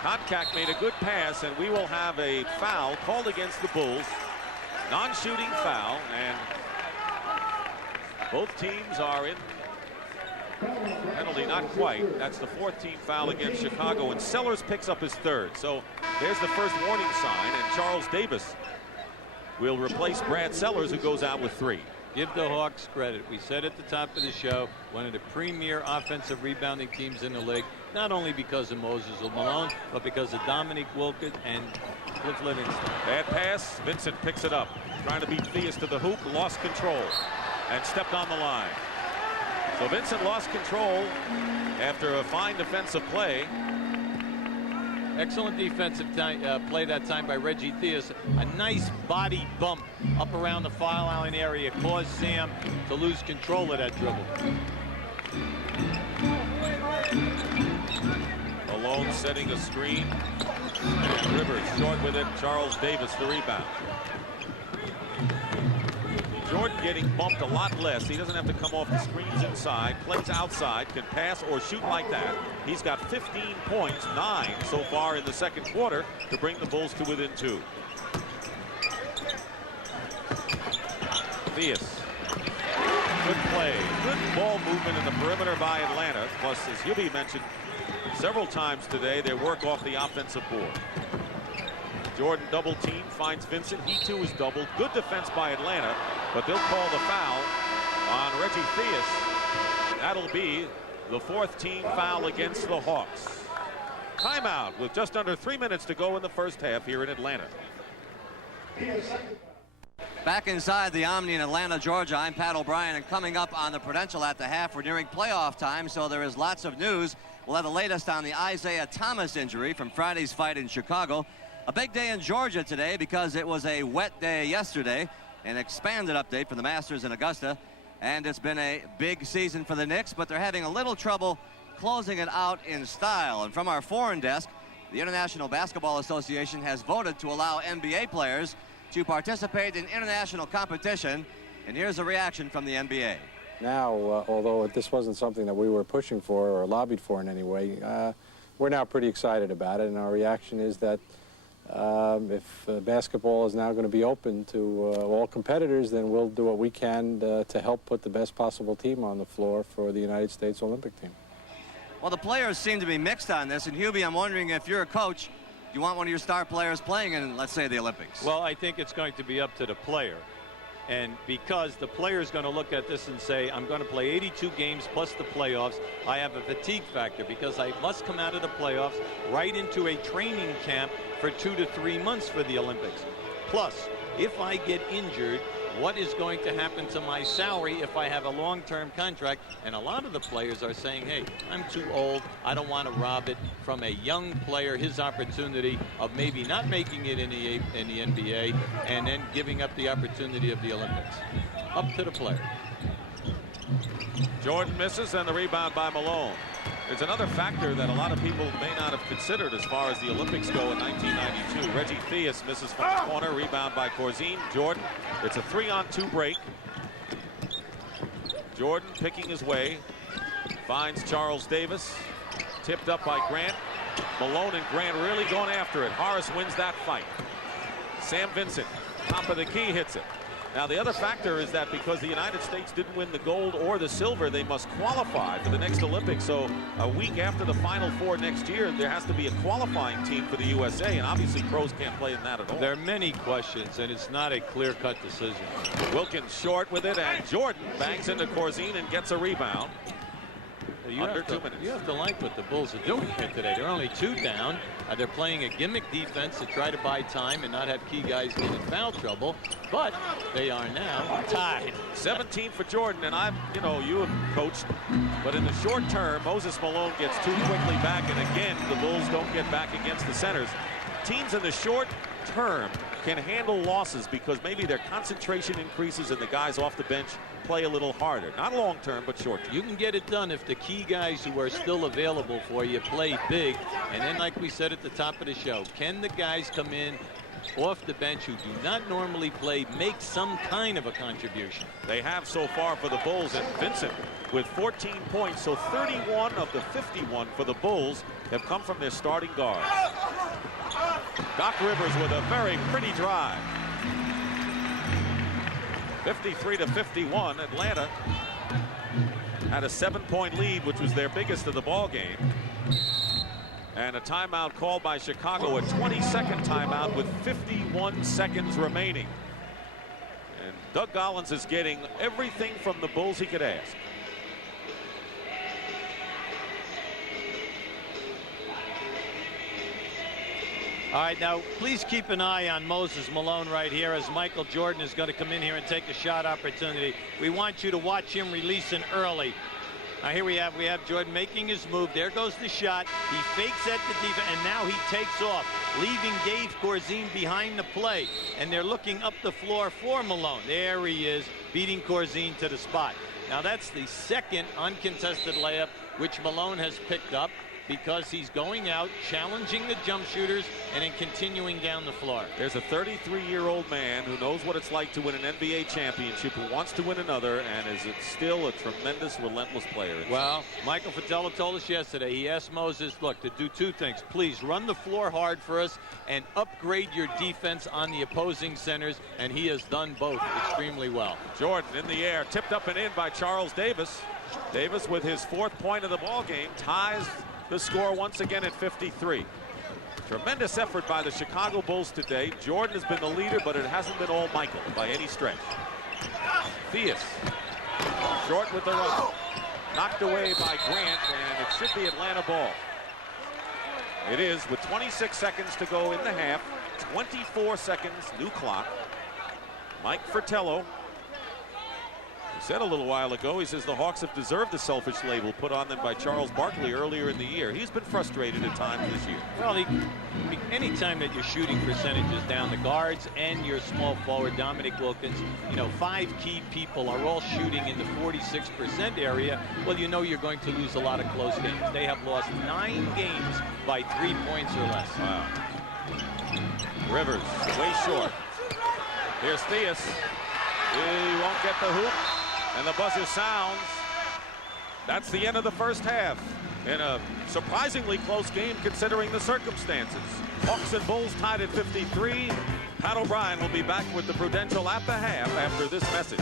Koncak made a good pass, and we will have a foul called against the Bulls. Non-shooting foul, and both teams are in penalty, not quite. That's the 4th team foul against Chicago, and Sellers picks up his 3rd. So there's the first warning sign, and Charles Davis will replace Brad Sellers, who goes out with 3. Give the Hawks credit. We said at the top of the show, one of the premier offensive rebounding teams in the league, not only because of Moses or Malone, but because of Dominique Wilkins and Cliff Livingston. Bad pass. Vincent picks it up. Trying to beat Theus to the hoop. Lost control and stepped on the line. So Vincent lost control after a fine defensive play. Excellent defensive play that time by Reggie Theus. A nice body bump up around the foul line area caused Sam to lose control of that dribble. Malone setting a screen. And Rivers short with it. Charles Davis the rebound. Jordan getting bumped a lot less. He doesn't have to come off the screens inside. Plays outside, can pass or shoot like that. He's got 15 points, 9 so far in the second quarter to bring the Bulls to within 2. Theus. Good play. Good ball movement in the perimeter by Atlanta. Plus, as Hubie mentioned several times today, they work off the offensive board. Jordan double team, finds Vincent. He too is doubled. Good defense by Atlanta, but they'll call the foul on Reggie Theus. That'll be the 4th team foul against the Hawks. Timeout with just under 3 minutes to go in the first half here in Atlanta. Back inside the Omni in Atlanta, Georgia, I'm Pat O'Brien, and coming up on the Prudential at the half, we're nearing playoff time, so there is lots of news. We'll have the latest on the Isaiah Thomas injury from Friday's fight in Chicago. A big day in Georgia today because it was a wet day yesterday. An expanded update from the Masters in Augusta. And it's been a big season for the Knicks, but they're having a little trouble closing it out in style. And from our foreign desk, the International Basketball Association has voted to allow NBA players to participate in international competition. And here's a reaction from the NBA. Now, although this wasn't something that we were pushing for or lobbied for in any way, we're now pretty excited about it. And our reaction is that if basketball is now going to be open to all competitors, then we'll do what we can to help put the best possible team on the floor for the United States Olympic team. Well, the players seem to be mixed on this, and Hubie, I'm wondering if you're a coach, do you want one of your star players playing in, let's say, the Olympics? Well, I think it's going to be up to the player. And because the player is going to look at this and say, I'm going to play 82 games plus the playoffs, I have a fatigue factor because I must come out of the playoffs right into a training camp for 2 to 3 months for the Olympics. Plus, if I get injured, what is going to happen to my salary if I have a long-term contract? And a lot of the players are saying, hey, I'm too old. I don't want to rob it from a young player, his opportunity of maybe not making it in the NBA and then giving up the opportunity of the Olympics. Up to the player. Jordan misses, and the rebound by Malone. There's another factor that a lot of people may not have considered as far as the Olympics go in 1992. Reggie Theus misses from the corner. Rebound by Corzine. Jordan. It's a 3-on-2 break. Jordan picking his way. Finds Charles Davis. Tipped up by Grant. Malone and Grant really going after it. Horace wins that fight. Sam Vincent, top of the key, hits it. Now, the other factor is that because the United States didn't win the gold or the silver, they must qualify for the next Olympics. So a week after the Final Four next year, there has to be a qualifying team for the USA, and obviously pros can't play in that at all. There are many questions, and it's not a clear-cut decision. Wilkins short with it, and Jordan bangs into Corzine and gets a rebound. Under 2 minutes. You have to like what the Bulls are doing here today. They're only 2 down. They're playing a gimmick defense to try to buy time and not have key guys get in foul trouble. But they are now tied. 17 for Jordan, and you have coached. But in the short term, Moses Malone gets too quickly back, and again, the Bulls don't get back against the centers. Teams in the short term can handle losses because maybe their concentration increases and the guys off the bench play a little harder. Not long term, but short term. You can get it done if the key guys who are still available for you play big. And then, like we said at the top of the show, can the guys come in off the bench who do not normally play make some kind of a contribution? They have so far for the Bulls, and Vincent with 14 points. So 31 of the 51 for the Bulls have come from their starting guards. Doc Rivers with a very pretty drive. 53-51. Atlanta had a 7-point lead, which was their biggest of the ball game. And a timeout called by Chicago, a 20-second timeout with 51 seconds remaining. And Doug Collins is getting everything from the Bulls he could ask. All right, now please keep an eye on Moses Malone right here as Michael Jordan is going to come in here and take a shot opportunity. We want you to watch him releasing early. Now here we have Jordan making his move. There goes the shot. He fakes at the defense, and now he takes off, leaving Dave Corzine behind the play. And they're looking up the floor for Malone. There he is, beating Corzine to the spot. Now that's the second uncontested layup which Malone has picked up, because he's going out, challenging the jump shooters, and then continuing down the floor. There's a 33-year-old man who knows what it's like to win an NBA championship, who wants to win another, and is still a tremendous, relentless player. Well, Michael Fratello told us yesterday, he asked Moses, look, to do 2 things. Please run the floor hard for us and upgrade your defense on the opposing centers, and he has done both extremely well. Jordan in the air, tipped up and in by Charles Davis. Davis with his 4th point of the ball game ties the score once again at 53. Tremendous effort by the Chicago Bulls today. Jordan has been the leader, but it hasn't been all Michael by any stretch. Theus short with the run. Knocked away by Grant, and it should be Atlanta ball. It is, with 26 seconds to go in the half. 24 seconds, new clock. Mike Fratello. He said a little while ago, he says the Hawks have deserved the selfish label put on them by Charles Barkley earlier in the year. He's been frustrated at times this year. Well, any time that your shooting percentage is down, the guards and your small forward, Dominic Wilkins, 5 key people are all shooting in the 46% area. Well, you're going to lose a lot of close games. They have lost 9 games by 3 points or less. Wow. Rivers, way short. Here's Theus. He won't get the hoop. And the buzzer sounds. That's the end of the first half in a surprisingly close game considering the circumstances. Hawks and Bulls tied at 53. Pat O'Brien will be back with the Prudential at the half after this message.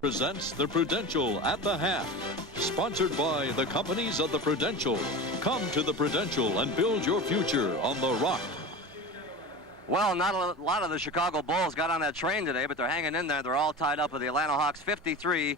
Presents the Prudential at the half. Sponsored by the companies of the Prudential. Come to the Prudential and build your future on the Rock. Well, not a lot of the Chicago Bulls got on that train today, but they're hanging in there. They're all tied up with the Atlanta Hawks 53-53.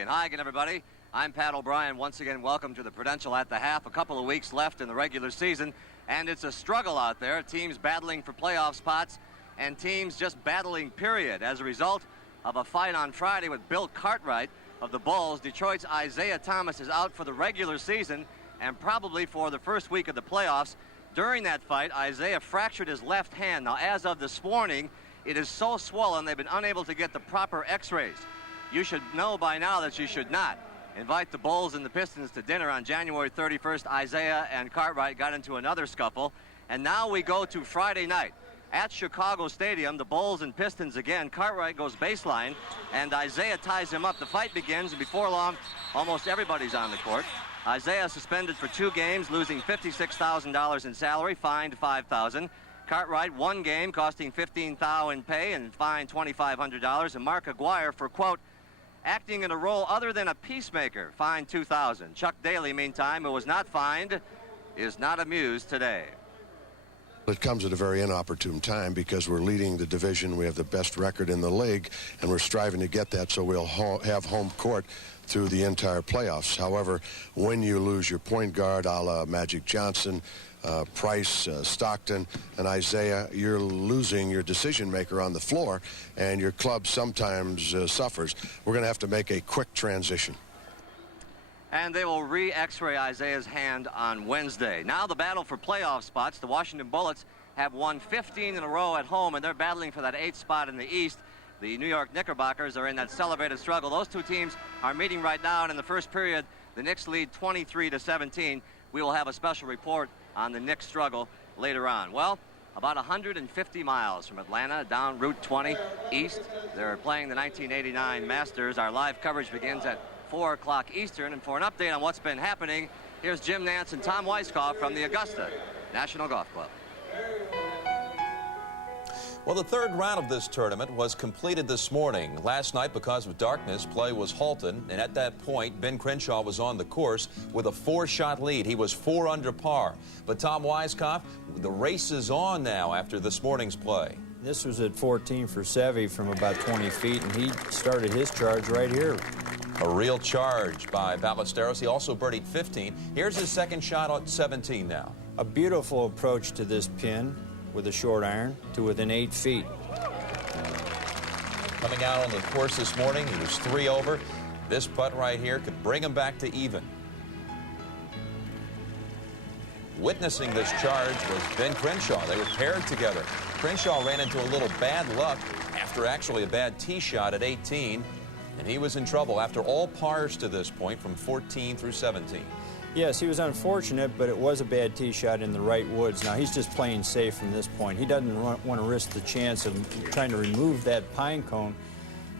And hi again, everybody. I'm Pat O'Brien. Once again, welcome to the Prudential at the half. A couple of weeks left in the regular season. And it's a struggle out there. Teams battling for playoff spots and teams just battling, period. As a result of a fight on Friday with Bill Cartwright of the Bulls, Detroit's Isaiah Thomas is out for the regular season and probably for the first week of the playoffs. During that fight, Isaiah fractured his left hand. Now, as of this morning, it is so swollen they've been unable to get the proper x-rays. You should know by now that you should not invite the Bulls and the Pistons to dinner on January 31st. Isaiah and Cartwright got into another scuffle. And now we go to Friday night at Chicago Stadium. The Bulls and Pistons again. Cartwright goes baseline, and Isaiah ties him up. The fight begins, and before long, almost everybody's on the court. Isaiah suspended for 2 games, losing $56,000 in salary, fined $5,000. Cartwright, 1 game, costing $15,000 in pay and fined $2,500. And Mark Aguirre for, quote, acting in a role other than a peacemaker, fined $2,000. Chuck Daly, meantime, who was not fined, is not amused today. It comes at a very inopportune time because we're leading the division. We have the best record in the league, and we're striving to get that so we'll have home court through the entire playoffs. However, when you lose your point guard, a la Magic Johnson, Price, Stockton, and Isaiah, you're losing your decision maker on the floor, and your club sometimes suffers. We're going to have to make a quick transition. And they will re-x-ray Isaiah's hand on Wednesday. Now the battle for playoff spots. The Washington Bullets have won 15 in a row at home, and they're battling for that 8th spot in the East. The New York Knickerbockers are in that celebrated struggle. Those two teams are meeting right now, and in the first period, the Knicks lead 23-17. We will have a special report on the Knicks struggle later on. Well, about 150 miles from Atlanta, down Route 20 east, they're playing the 1989 Masters. Our live coverage begins at 4 o'clock Eastern, and for an update on what's been happening, here's Jim Nantz and Tom Weiskopf from the Augusta National Golf Club. Well, the 3rd round of this tournament was completed this morning. Last night, because of darkness, play was halted, and at that point, Ben Crenshaw was on the course with a 4-shot lead. He was 4 under par. But Tom Weiskopf, the race is on now after this morning's play. This was at 14 for Seve from about 20 feet, and he started his charge right here. A real charge by Ballesteros. He also birdied 15. Here's his second shot at 17 now. A beautiful approach to this pin with a short iron to within 8 feet. Coming out on the course this morning, he was 3 over. This putt right here could bring him back to even. Witnessing this charge was Ben Crenshaw. They were paired together. Crenshaw ran into a little bad luck after actually a bad tee shot at 18, and he was in trouble after all pars to this point from 14 through 17. Yes, he was unfortunate, but it was a bad tee shot in the right woods. Now, he's just playing safe from this point. He doesn't want to risk the chance of trying to remove that pine cone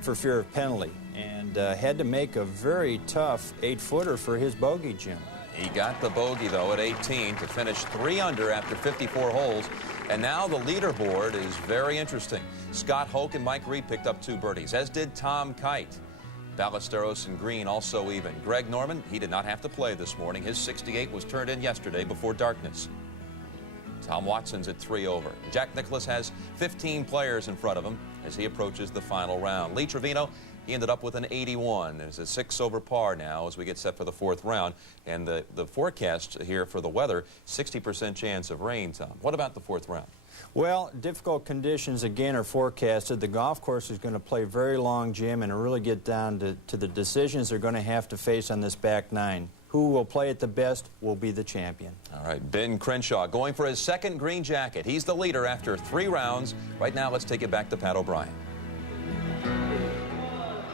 for fear of penalty, and had to make a very tough 8-footer for his bogey, Jim. He got the bogey, though, at 18 to finish 3 under after 54 holes. And now the leaderboard is very interesting. Scott Hoke and Mike Reed picked up 2 birdies, as did Tom Kite. Ballesteros and Green also even. Greg Norman, he did not have to play this morning. His 68 was turned in yesterday before darkness. Tom Watson's at 3 over. Jack Nicklaus has 15 players in front of him as he approaches the final round. Lee Trevino, he ended up with an 81. There's a 6 over par now as we get set for the 4th round. And the forecast here for the weather, 60% chance of rain, Tom. What about the 4th round? Well, difficult conditions again are forecasted. The golf course is going to play very long, Jim, and really get down to the decisions they're going to have to face on this back 9. Who will play it the best will be the champion. All right, Ben Crenshaw going for his 2nd green jacket. He's the leader after 3 rounds. Right now, let's take it back to Pat O'Brien.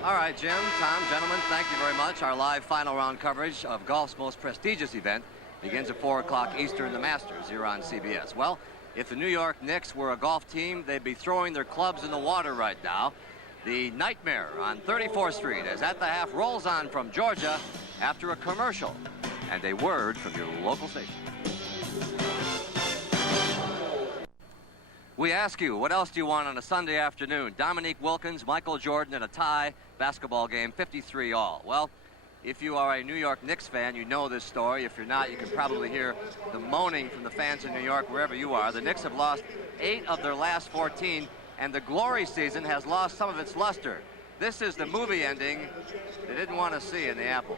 All right, Jim, Tom, gentlemen, thank you very much. Our live final round coverage of golf's most prestigious event begins at 4 o'clock Eastern, the Masters, here on CBS. Well, if the New York Knicks were a golf team, they'd be throwing their clubs in the water right now. The nightmare on 34th Street as At the Half rolls on from Georgia after a commercial and a word from your local station. We ask you, what else do you want on a Sunday afternoon? Dominique Wilkins, Michael Jordan, and a tie basketball game, 53 all. Well, if you are a New York Knicks fan, you know this story. If you're not, you can probably hear the moaning from the fans in New York, wherever you are. The Knicks have lost 8 of their last 14, and the glory season has lost some of its luster. This is the movie ending they didn't want to see in the Apple.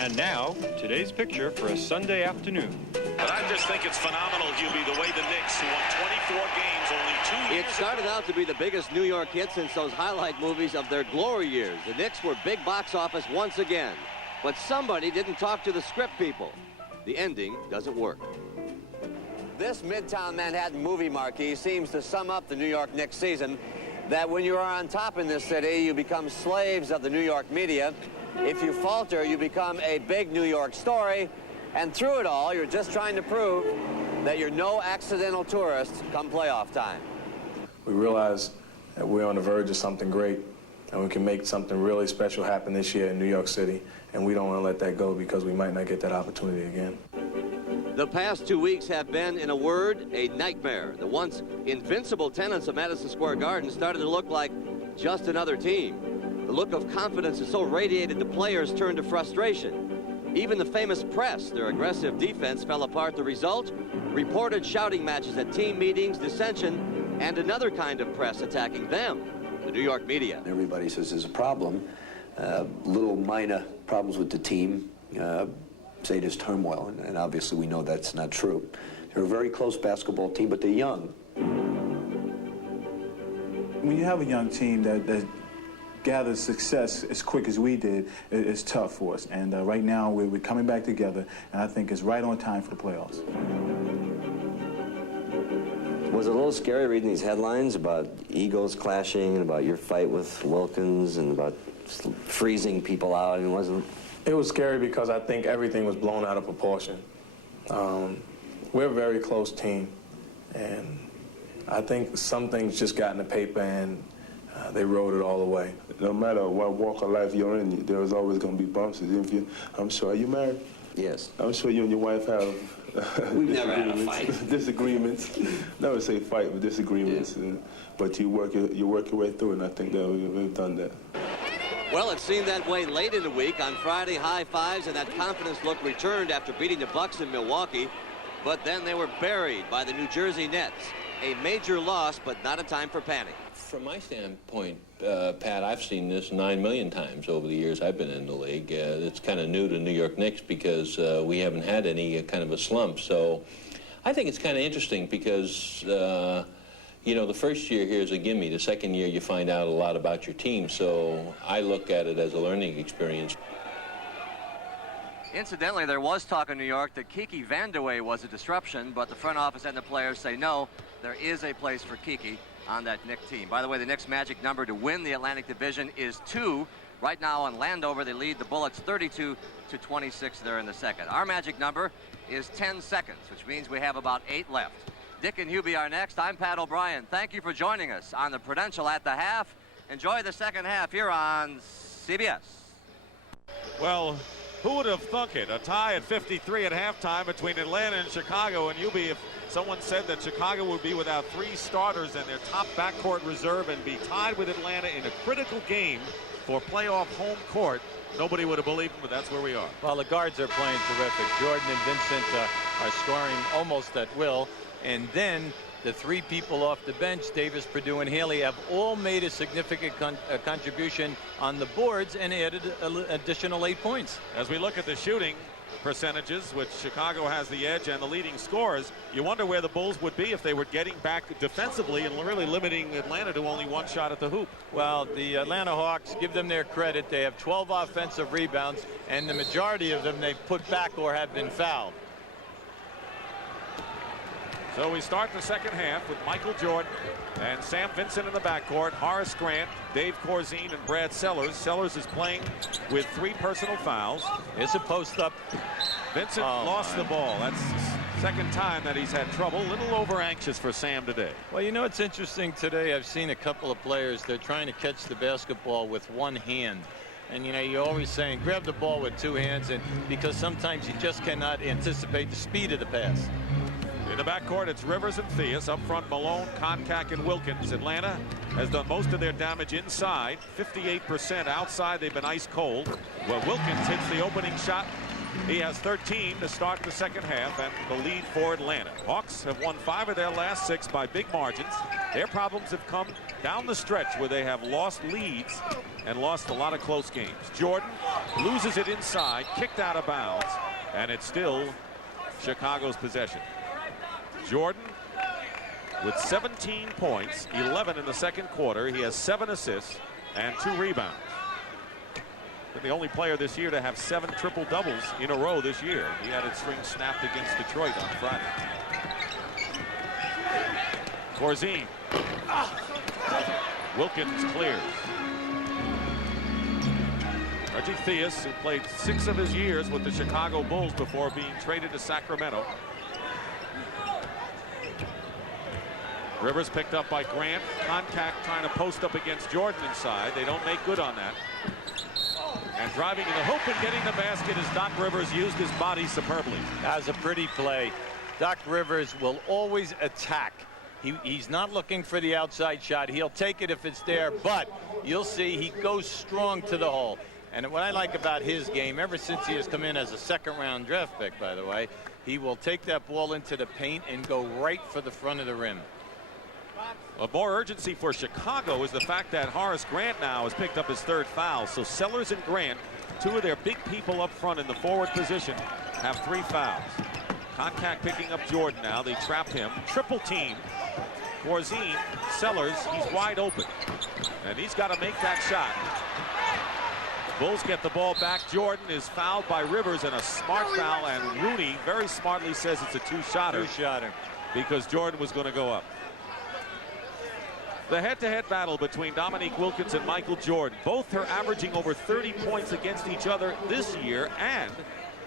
And now, today's picture for a Sunday afternoon. But I just think it's phenomenal, Hubie, the way the Knicks, who won 24 games only 2 years It started out to be the biggest New York hit since those highlight movies of their glory years. The Knicks were big box office once again. But somebody didn't talk to the script people. The ending doesn't work. This Midtown Manhattan movie marquee seems to sum up the New York Knicks season, that when you are on top in this city, you become slaves of the New York media. If you falter, you become a big New York story. And through it all, you're just trying to prove that you're no accidental tourist come playoff time. We realize that we're on the verge of something great, and we can make something really special happen this year in New York City, and we don't want to let that go because we might not get that opportunity again. The past 2 weeks have been, in a word, a nightmare. The once invincible tenants of Madison Square Garden started to look like just another team. The look of confidence is so radiated the players turned to frustration. Even the famous press, their aggressive defense fell apart. The result? Reported shouting matches at team meetings, dissension, and another kind of press attacking them, the New York media. Everybody says there's a problem. Little minor problems with the team. Say there's turmoil, and obviously we know that's not true. They're a very close basketball team, but they're young. When you have a young team that gathers success as quick as we did, it's tough for us. And right now we're coming back together, and I think it's right on time for the playoffs. Was it a little scary reading these headlines about egos clashing and about your fight with Wilkins and about freezing people out? And It was scary because I think everything was blown out of proportion. We're a very close team, and I think some things just got in the paper and they wrote it all away. No matter what walk of life you're in, there's always going to be bumps. I'm sure. Are you married? Yes. I'm sure you and your wife have We've never had a fight. Disagreements. Never say fight, but disagreements. Yeah. But you work your way through it, and I think that we've done that. Well, it seemed that way late in the week. On Friday, high fives and that confidence look returned after beating the Bucks in Milwaukee. But then they were buried by the New Jersey Nets. A major loss, but not a time for panic. From my standpoint, Pat, I've seen this 9 million times over the years I've been in the league. It's kind of new to New York Knicks because we haven't had any kind of a slump. So I think it's kind of interesting because, you know, the first year here is a gimme. The second year you find out a lot about your team. So I look at it as a learning experience. Incidentally, there was talk in New York that Kiki Vandeweghe was a disruption, but the front office and the players say no, there is a place for Kiki on that Knicks team. By the way, the Knicks' magic number to win the Atlantic Division is 2. Right now on Landover, they lead the Bullets 32-26 there in the second. Our magic number is 10 seconds, which means we have about 8 left. Dick and Hubie are next. I'm Pat O'Brien. Thank you for joining us on the Prudential at the half. Enjoy the second half here on CBS. Well, who would have thunk it? A tie at 53 at halftime between Atlanta and Chicago. And Hubie, if someone said that Chicago would be without 3 starters and their top backcourt reserve and be tied with Atlanta in a critical game for playoff home court, nobody would have believed him, but that's where we are. Well, the guards are playing terrific. Jordan and Vincent are scoring almost at will. And then the 3 people off the bench, Davis, Perdue, and Haley, have all made a significant contribution on the boards and added an additional 8 points. As we look at the shooting percentages, which Chicago has the edge and the leading scorers, you wonder where the Bulls would be if they were getting back defensively and really limiting Atlanta to only 1 shot at the hoop. Well, the Atlanta Hawks, give them their credit. They have 12 offensive rebounds, and the majority of them they've put back or have been fouled. So we start the second half with Michael Jordan and Sam Vincent in the backcourt, Horace Grant, Dave Corzine, and Brad Sellers. Sellers is playing with 3 personal fouls. It's a post up. Vincent lost the ball. That's the second time that he's had trouble. A little over anxious for Sam today. Well, you know, it's interesting today. I've seen a couple of players. They're trying to catch the basketball with 1 hand. And, you know, you're always saying grab the ball with 2 hands, and because sometimes you just cannot anticipate the speed of the pass. In the backcourt, it's Rivers and Theus. Up front, Malone, Koncak, and Wilkins. Atlanta has done most of their damage inside. 58% outside. They've been ice cold. Well, Wilkins hits the opening shot He has 13 to start the second half and the lead for Atlanta. Hawks have won 5 of their last 6 by big margins. Their problems have come down the stretch where they have lost leads and lost a lot of close games. Jordan loses it inside, kicked out of bounds, and it's still Chicago's possession. Jordan with 17 points, 11 in the second quarter. He has 7 assists and 2 rebounds. The only player this year to have 7 triple-doubles in a row this year. He had his string snapped against Detroit on Friday. Corzine. Wilkins clears. Reggie Theus, who played 6 of his years with the Chicago Bulls before being traded to Sacramento. Rivers picked up by Grant. Koncak trying to post up against Jordan inside. They don't make good on that. And driving in the hoop and getting the basket as Doc Rivers used his body superbly. That was a pretty play. Doc Rivers will always attack. He's not looking for the outside shot. He'll take it if it's there, but you'll see he goes strong to the hole. And what I like about his game, ever since he has come in as a second-round draft pick, by the way, he will take that ball into the paint and go right for the front of the rim. Of more urgency for Chicago is the fact that Horace Grant now has picked up his 3rd foul. So Sellers and Grant, 2 of their big people up front in the forward position, have 3 fouls. Koncak picking up Jordan now. They trap him. Triple team. Corzine, Sellers, he's wide open. And he's got to make that shot. Bulls get the ball back. Jordan is fouled by Rivers and a smart foul. And Rooney very smartly says it's a 2-shotter. 2-shotter. Because Jordan was going to go up. The head-to-head battle between Dominique Wilkins and Michael Jordan. Both are averaging over 30 points against each other this year and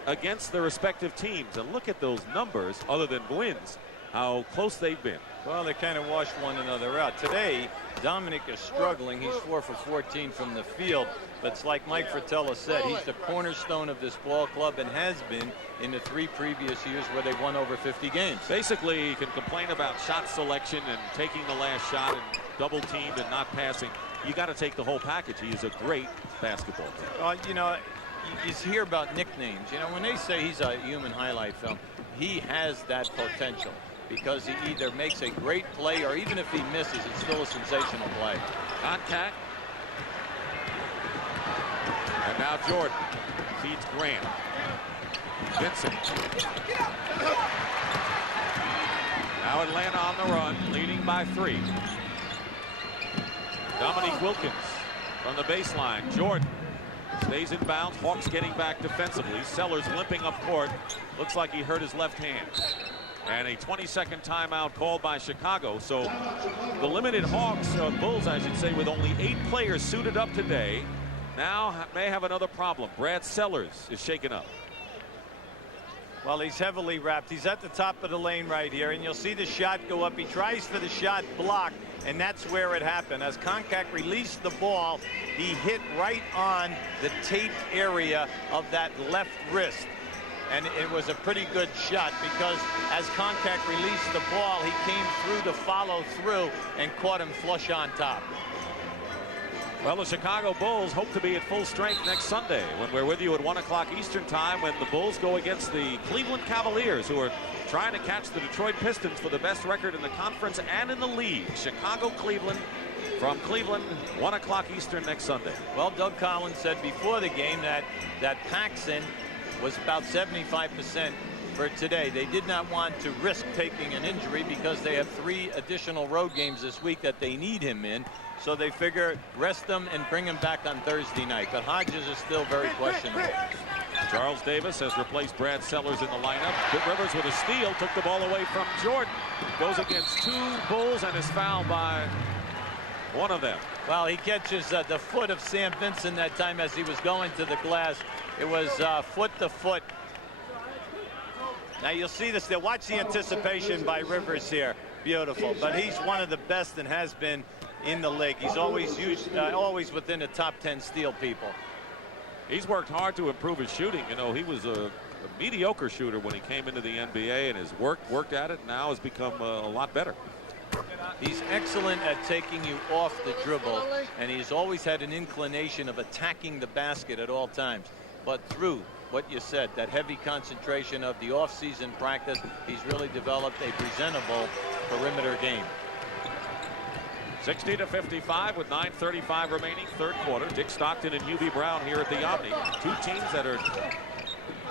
against their respective teams. And look at those numbers, other than wins, how close they've been. Well, they kind of washed one another out. Today, Dominic is struggling. He's 4 for 14 from the field. But it's like Mike Fratello said, he's the cornerstone of this ball club and has been in the 3 previous years where they've won over 50 games. Basically, you can complain about shot selection and taking the last shot and double teamed and not passing. You got to take the whole package. He is a great basketball player. You know, you hear about nicknames. You know, when they say he's a human highlight film, he has that potential because he either makes a great play or even if he misses, it's still a sensational play. Koncak. And now Jordan feeds Grant. Vincent. Now Atlanta on the run, leading by 3. Dominique Wilkins from the baseline. Jordan stays in bounds. Hawks getting back defensively. Sellers limping up court. Looks like he hurt his left hand. And a 20-second timeout called by Chicago. So the limited Hawks, Bulls, I should say, with only 8 players suited up today, now may have another problem. Brad Sellers is shaken up. Well, he's heavily wrapped. He's at the top of the lane right here, and you'll see the shot go up. He tries for the shot blocked, and that's where it happened. As Koncak released the ball, he hit right on the taped area of that left wrist. And it was a pretty good shot because as Koncak released the ball, he came through to follow through and caught him flush on top. Well, the Chicago Bulls hope to be at full strength next Sunday when we're with you at 1 o'clock Eastern time when the Bulls go against the Cleveland Cavaliers, who are trying to catch the Detroit Pistons for the best record in the conference and in the league. Chicago-Cleveland from Cleveland, 1 o'clock Eastern next Sunday. Well, Doug Collins said before the game that Paxson was about 75% for today. They did not want to risk taking an injury because they have 3 additional road games this week that they need him in. So they figure rest him and bring him back on Thursday night. But Hodges is still very questionable. Charles Davis has replaced Brad Sellers in the lineup. Good Rivers with a steal, took the ball away from Jordan. Goes against 2 Bulls and is fouled by one of them. Well, he catches the foot of Sam Vincent that time as he was going to the glass. It was foot to foot. Now you'll see this there. Watch the anticipation by Rivers here. Beautiful. But he's one of the best and has been in the league. He's always always within the top 10 steal people. He's worked hard to improve his shooting. You know, he was a mediocre shooter when he came into the NBA, and his worked at it. Now has become a lot better. He's excellent at taking you off the dribble, and he's always had an inclination of attacking the basket at all times. But through what you said, that heavy concentration of the off-season practice. He's really developed a presentable perimeter game. 60-55 with 9:35 remaining, third quarter. Dick Stockton and UB Brown here at the Omni. Two teams that are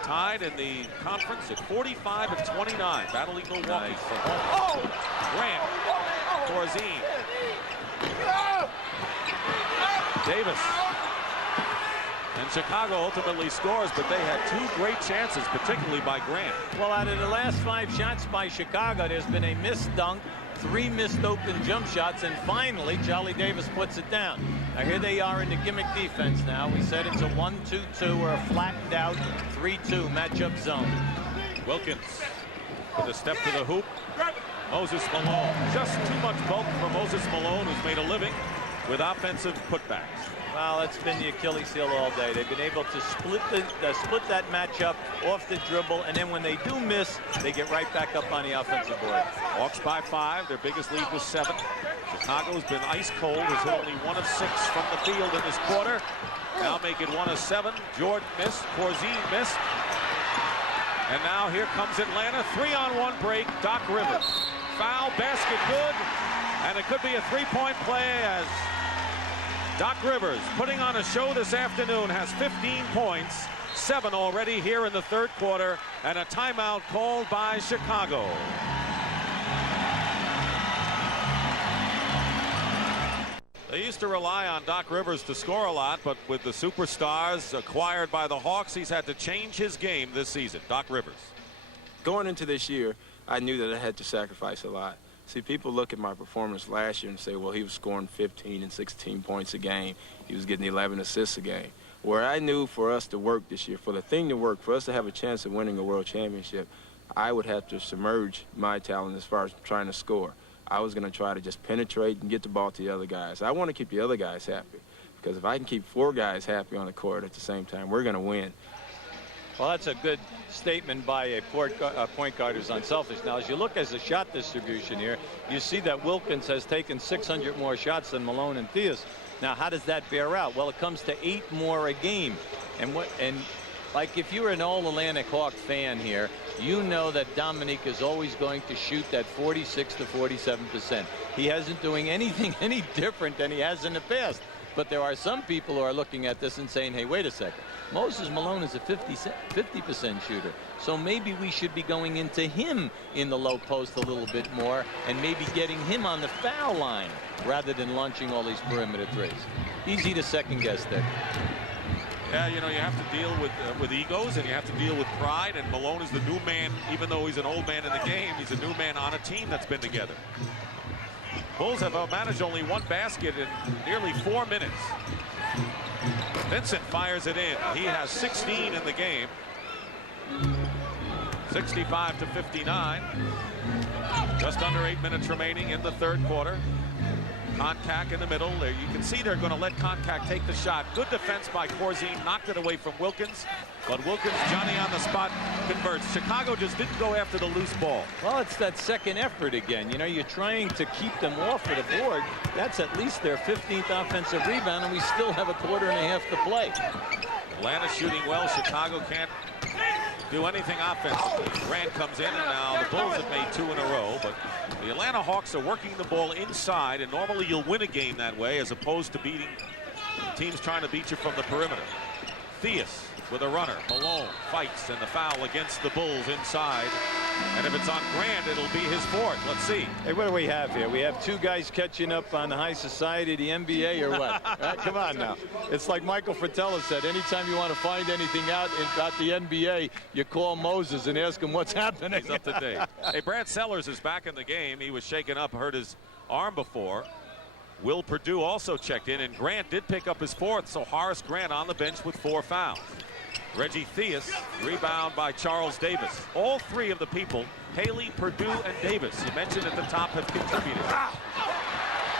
tied in the conference at 45 and 29. Battling Milwaukee for home. Oh! Grant. Corzine. Davis. And Chicago ultimately scores, but they had two great chances, particularly by Grant. Well, out of the last 5 shots by Chicago, there's been a missed dunk, 3 missed open jump shots, and finally Charlie Davis puts it down. Now here they are in the gimmick defense now. We said it's a 1-2-2 or a flattened out 3-2 matchup zone. Wilkins with a step to the hoop. Moses Malone. Just too much bulk for Moses Malone, who's made a living with offensive putbacks. Well, it's been the Achilles heel all day. They've been able to split that matchup off the dribble, and then when they do miss, they get right back up on the offensive board. Hawks by 5. Their biggest lead was 7. Chicago's been ice cold. Has hit only 1 of 6 from the field in this quarter. Now make it 1 of 7. Jordan missed. Corzine missed. And now here comes Atlanta. 3-on-1 break. Doc Rivers. Foul, basket good. And it could be a 3-point play as Doc Rivers, putting on a show this afternoon, has 15 points, 7 already here in the third quarter, and a timeout called by Chicago. They used to rely on Doc Rivers to score a lot, but with the superstars acquired by the Hawks, he's had to change his game this season. Doc Rivers. Going into this year, I knew that I had to sacrifice a lot. See, people look at my performance last year and say, well, he was scoring 15 and 16 points a game. He was getting 11 assists a game. Where I knew for us to work this year, for the thing to work, for us to have a chance of winning a world championship, I would have to submerge my talent as far as trying to score. I was going to try to just penetrate and get the ball to the other guys. I want to keep the other guys happy, because if I can keep 4 guys happy on the court at the same time, we're going to win. Well, that's a good statement by a point guard who's unselfish. Now, as you look at the shot distribution here, you see that Wilkins has taken 600 more shots than Malone and Theus. Now, how does that bear out? Well, it comes to 8 more a game. And like if you're an All-Atlantic Hawk fan here, you know that Dominique is always going to shoot that 46 to 47%. He isn't doing anything any different than he has in the past. But there are some people who are looking at this and saying, hey, wait a second. Moses Malone is a 50% shooter. So maybe we should be going into him in the low post a little bit more and maybe getting him on the foul line rather than launching all these perimeter threes. Easy to second guess there. Yeah, you know, you have to deal with egos, and you have to deal with pride, and Malone is the new man. Even though he's an old man in the game, he's a new man on a team that's been together. Bulls have managed only 1 basket in nearly 4 minutes. Vincent fires it in. He has 16 in the game. 65 to 59. Just under 8 minutes remaining in the third quarter. Koncak in the middle. There you can see they're going to let Koncak take the shot. Good defense by Corzine. Knocked it away from Wilkins. But Wilkins, Johnny on the spot, converts. Chicago just didn't go after the loose ball. Well, it's that second effort again. You know, you're trying to keep them off of the board. That's at least their 15th offensive rebound, and we still have a quarter and a half to play. Atlanta shooting well. Chicago can't do anything offensively. Grant comes in, and now the Bulls have made 2 in a row, but the Atlanta Hawks are working the ball inside, and normally you'll win a game that way as opposed to beating teams trying to beat you from the perimeter. Theus with a runner. Malone fights, and the foul against the Bulls inside. And if it's on Grant, it'll be his 4th. Let's see. Hey, what do we have here? We have 2 guys catching up on the high society, the NBA, or what? Right? Come on now. It's like Michael Fratello said, anytime you want to find anything out about the NBA, you call Moses and ask him what's happening. He's up to date. Hey, Brad Sellers is back in the game. He was shaken up, hurt his arm before. Will Perdue also checked in, and Grant did pick up his 4th, so Horace Grant on the bench with 4 fouls. Reggie Theus, rebound by Charles Davis. All 3 of the people, Haley, Perdue, and Davis, you mentioned at the top, have contributed.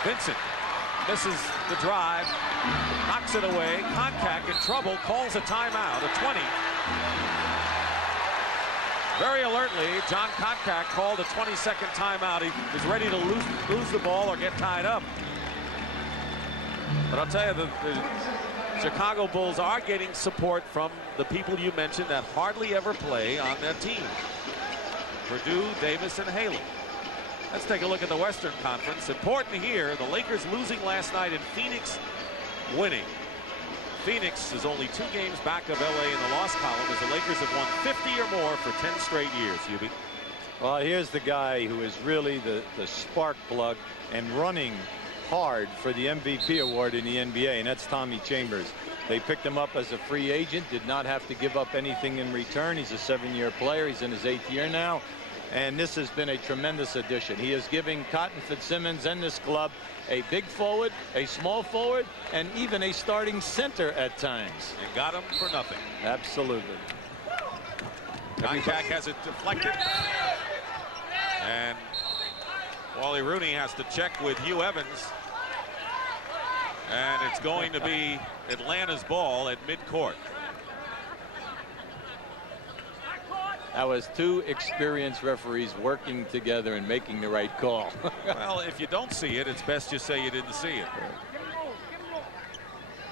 Vincent misses the drive, knocks it away. Koncak in trouble, calls a timeout, a 20. Very alertly, John Koncak called a 20-second timeout. He was ready to lose the ball or get tied up. But I'll tell you, the Chicago Bulls are getting support from the people you mentioned that hardly ever play on their team. Purdue, Davis, and Haley. Let's take a look at the Western Conference. Important here, the Lakers losing last night and Phoenix winning. Phoenix is only 2 games back of LA in the loss column as the Lakers have won 50 or more for 10 straight years, Hubie. Well, here's the guy who is really the spark plug and running hard for the MVP award in the NBA, and that's Tommy Chambers. They picked him up as a free agent, did not have to give up anything in return. He's a 7-year player. He's in his 8th year now. And this has been a tremendous addition. He is giving Cotton Fitzsimmons and this club a big forward, a small forward, and even a starting center at times. And got him for nothing. Absolutely. Koncak has it deflected. And Wally Rooney has to check with Hugh Evans. And it's going to be Atlanta's ball at midcourt. That was 2 experienced referees working together and making the right call. Well, if you don't see it, it's best you say you didn't see it.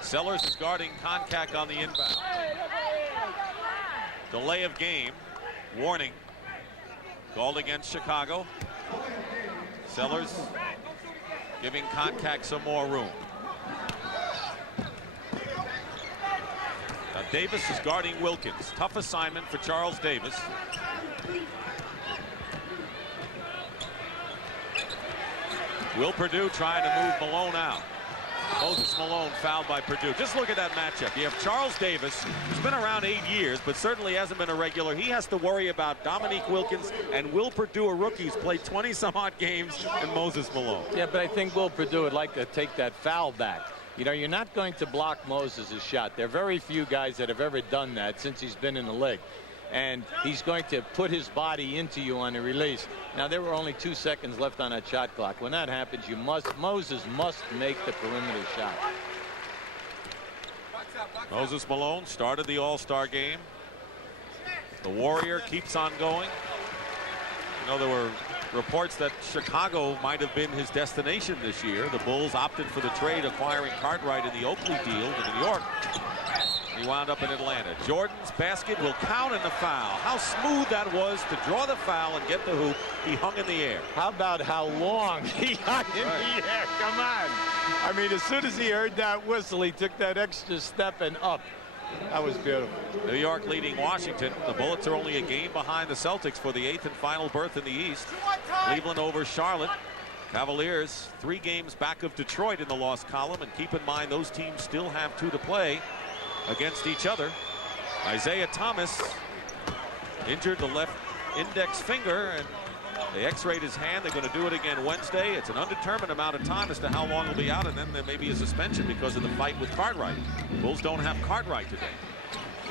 Sellers is guarding Koncak on the inbound. Delay of game. Warning. Called against Chicago. Sellers giving Koncak some more room. Now Davis is guarding Wilkins. Tough assignment for Charles Davis. Will Purdue trying to move Malone out. Moses Malone fouled by Purdue. Just look at that matchup. You have Charles Davis, who's been around 8 years, but certainly hasn't been a regular. He has to worry about Dominique Wilkins and Will Purdue, a rookie who's played 20-some-odd games, and Moses Malone. Yeah, but I think Will Purdue would like to take that foul back. You know, you're not going to block Moses' shot. There are very few guys that have ever done that since he's been in the league. And he's going to put his body into you on the release. Now, there were only 2 seconds left on that shot clock. When that happens, Moses must make the perimeter shot. Moses Malone started the All-Star game. The Warrior keeps on going. You know, there were reports that Chicago might have been his destination this year. The Bulls opted for the trade, acquiring Cartwright in the Oakley deal to New York. He wound up in Atlanta. Jordan's basket will count in the foul. How smooth that was to draw the foul and get the hoop. He hung in the air. How about how long he hung in the air? Come on. I mean, as soon as he heard that whistle, he took that extra step and up. That was beautiful. New York leading Washington. The Bullets are only a game behind the Celtics for the 8th and final berth in the East. Cleveland over Charlotte. Cavaliers 3 games back of Detroit in the loss column. And keep in mind, those teams still have 2 to play against each other. Isaiah Thomas injured the left index finger, and they x-rayed his hand. They're going to do it again Wednesday. It's an undetermined amount of time as to how long he'll be out, and then there may be a suspension because of the fight with Cartwright. Bulls don't have Cartwright today.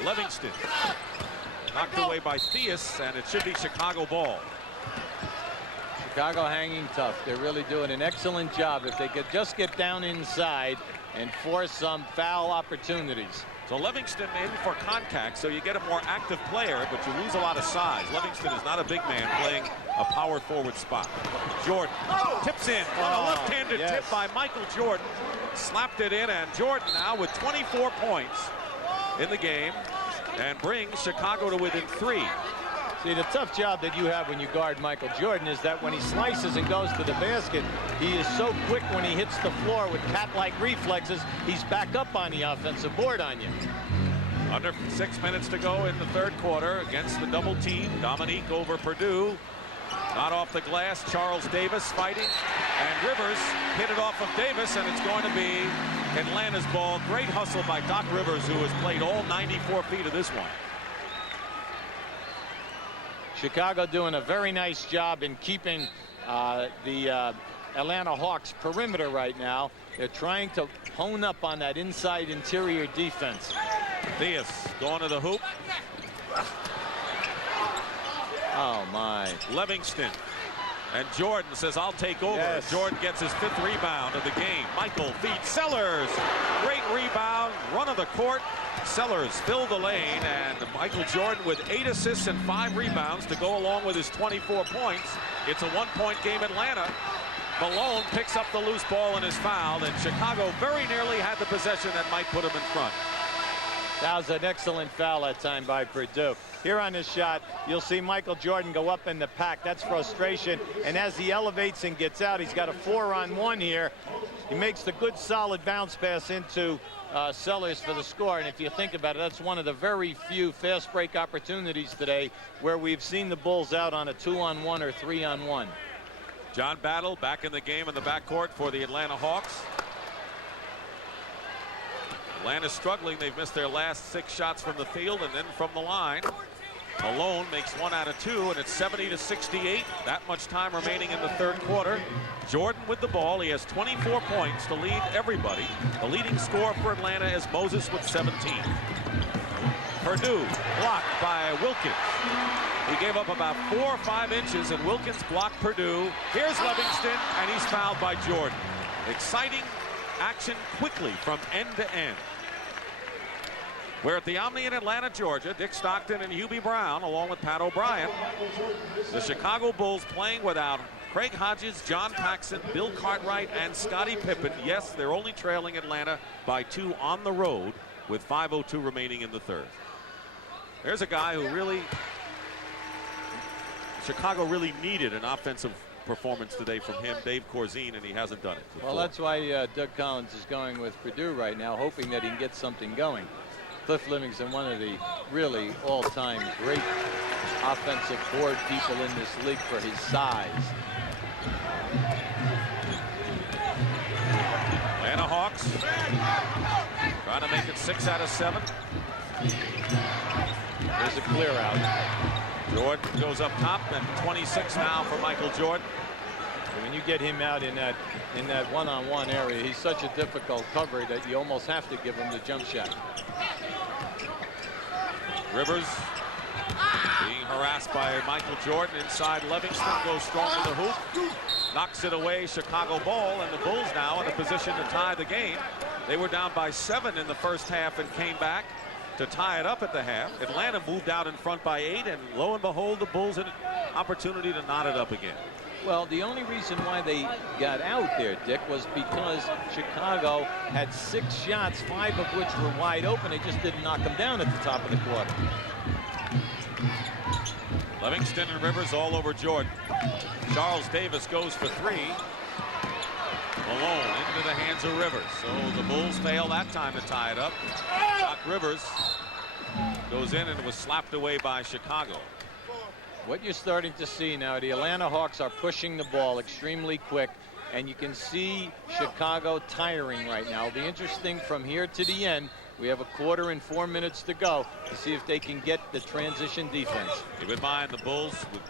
Livingston knocked away by Theus, and it should be Chicago ball. Chicago hanging tough. They're really doing an excellent job. If they could just get down inside and force some foul opportunities. So Livingston in for Koncak, so you get a more active player, but you lose a lot of size. Livingston is not a big man playing a power forward spot. Jordan tips in on a left-handed tip by Michael Jordan. Slapped it in, and Jordan now with 24 points in the game and brings Chicago to within 3. See, the tough job that you have when you guard Michael Jordan is that when he slices and goes to the basket, he is so quick when he hits the floor with cat-like reflexes, he's back up on the offensive board on you. Under 6 minutes to go in the 3rd quarter against the double team. Dominique over Purdue. Not off the glass. Charles Davis fighting. And Rivers hit it off of Davis, and it's going to be Atlanta's ball. Great hustle by Doc Rivers, who has played all 94 feet of this one. Chicago doing a very nice job in keeping the Atlanta Hawks perimeter right now. They're trying to hone up on that inside interior defense. Theus going to the hoop. Oh my. Livingston. And Jordan says, I'll take over. Yes. Jordan gets his 5th rebound of the game. Michael feeds Sellers. Great rebound. Run of the court. Sellers filled the lane, and Michael Jordan with 8 assists and 5 rebounds to go along with his 24 points. It's a 1-point game, Atlanta. Malone picks up the loose ball and is fouled, and Chicago very nearly had the possession that might put him in front. That was an excellent foul that time by Purdue. Here on this shot, you'll see Michael Jordan go up in the pack. That's frustration. And as he elevates and gets out, he's got a 4-on-1 here. He makes the good solid bounce pass into Sellers for the score. And if you think about it, that's one of the very few fast break opportunities today where we've seen the Bulls out on a 2-on-1 or 3-on-1. John Battle back in the game in the backcourt for the Atlanta Hawks. Atlanta's struggling. They've missed their last 6 shots from the field and then from the line. Malone makes 1 out of 2, and it's 70-68. That much time remaining in the third quarter. Jordan with the ball. He has 24 points to lead everybody. The leading scorer for Atlanta is Moses with 17. Purdue blocked by Wilkins. He gave up about 4 or 5 inches, and Wilkins blocked Purdue. Here's Livingston, and he's fouled by Jordan. Exciting action quickly from end to end. We're at the Omni in Atlanta, Georgia. Dick Stockton and Hubie Brown, along with Pat O'Brien. The Chicago Bulls playing without Craig Hodges, John Paxson, Bill Cartwright, and Scottie Pippen. Yes, they're only trailing Atlanta by 2 on the road with 5:02 remaining in the third. There's a guy who really, Chicago really needed an offensive performance today from him, Dave Corzine, and he hasn't done it before. Well, that's why Doug Collins is going with Purdue right now, hoping that he can get something going. Cliff Livingston, one of the really all-time great offensive board people in this league for his size. Atlanta Hawks trying to make it 6 out of 7. There's a clear out. Jordan goes up top, and 26 now for Michael Jordan. When you get him out in that one-on-one area, he's such a difficult cover that you almost have to give him the jump shot. Rivers being harassed by Michael Jordan inside. Livingston goes strong to the hoop, knocks it away. Chicago ball, and the Bulls now in a position to tie the game. They were down by 7 in the first half and came back to tie it up at the half. Atlanta moved out in front by 8, and lo and behold, the Bulls had an opportunity to knot it up again. Well, the only reason why they got out there, Dick, was because Chicago had 6 shots, 5 of which were wide open. They just didn't knock them down at the top of the quarter. Livingston and Rivers all over Jordan. Charles Davis goes for 3. Malone into the hands of Rivers. So the Bulls fail that time to tie it up. Doc Rivers goes in and was slapped away by Chicago. What you're starting to see now, the Atlanta Hawks are pushing the ball extremely quick, and you can see Chicago tiring right now. It'll be interesting from here to the end. We have a quarter and 4 minutes to go to see if they can get the transition defense. Keep in mind the Bulls with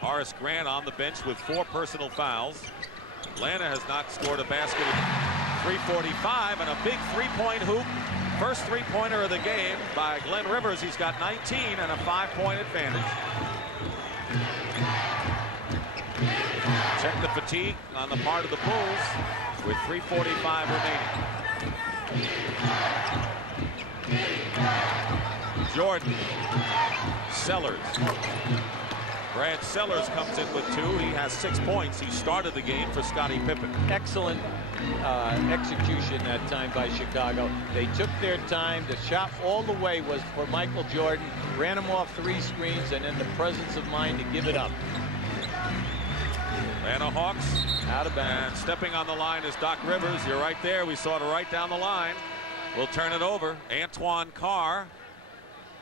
Horace Grant on the bench with 4 personal fouls. Atlanta has not scored a basket in 3:45, and a big 3-point hoop. First 3-pointer of the game by Glenn Rivers. He's got 19 and a 5-point advantage. Check the fatigue on the part of the Bulls with 3:45 remaining. Jordan, Sellers. Brad Sellers comes in with 2. He has 6 points. He started the game for Scottie Pippen. Excellent execution that time by Chicago. They took their time. The shot all the way was for Michael Jordan. Ran him off 3 screens, and then the presence of mind to give it up. Atlanta Hawks out of bounds. And stepping on the line is Doc Rivers. You're right there. We saw it right down the line. We'll turn it over. Antoine Carr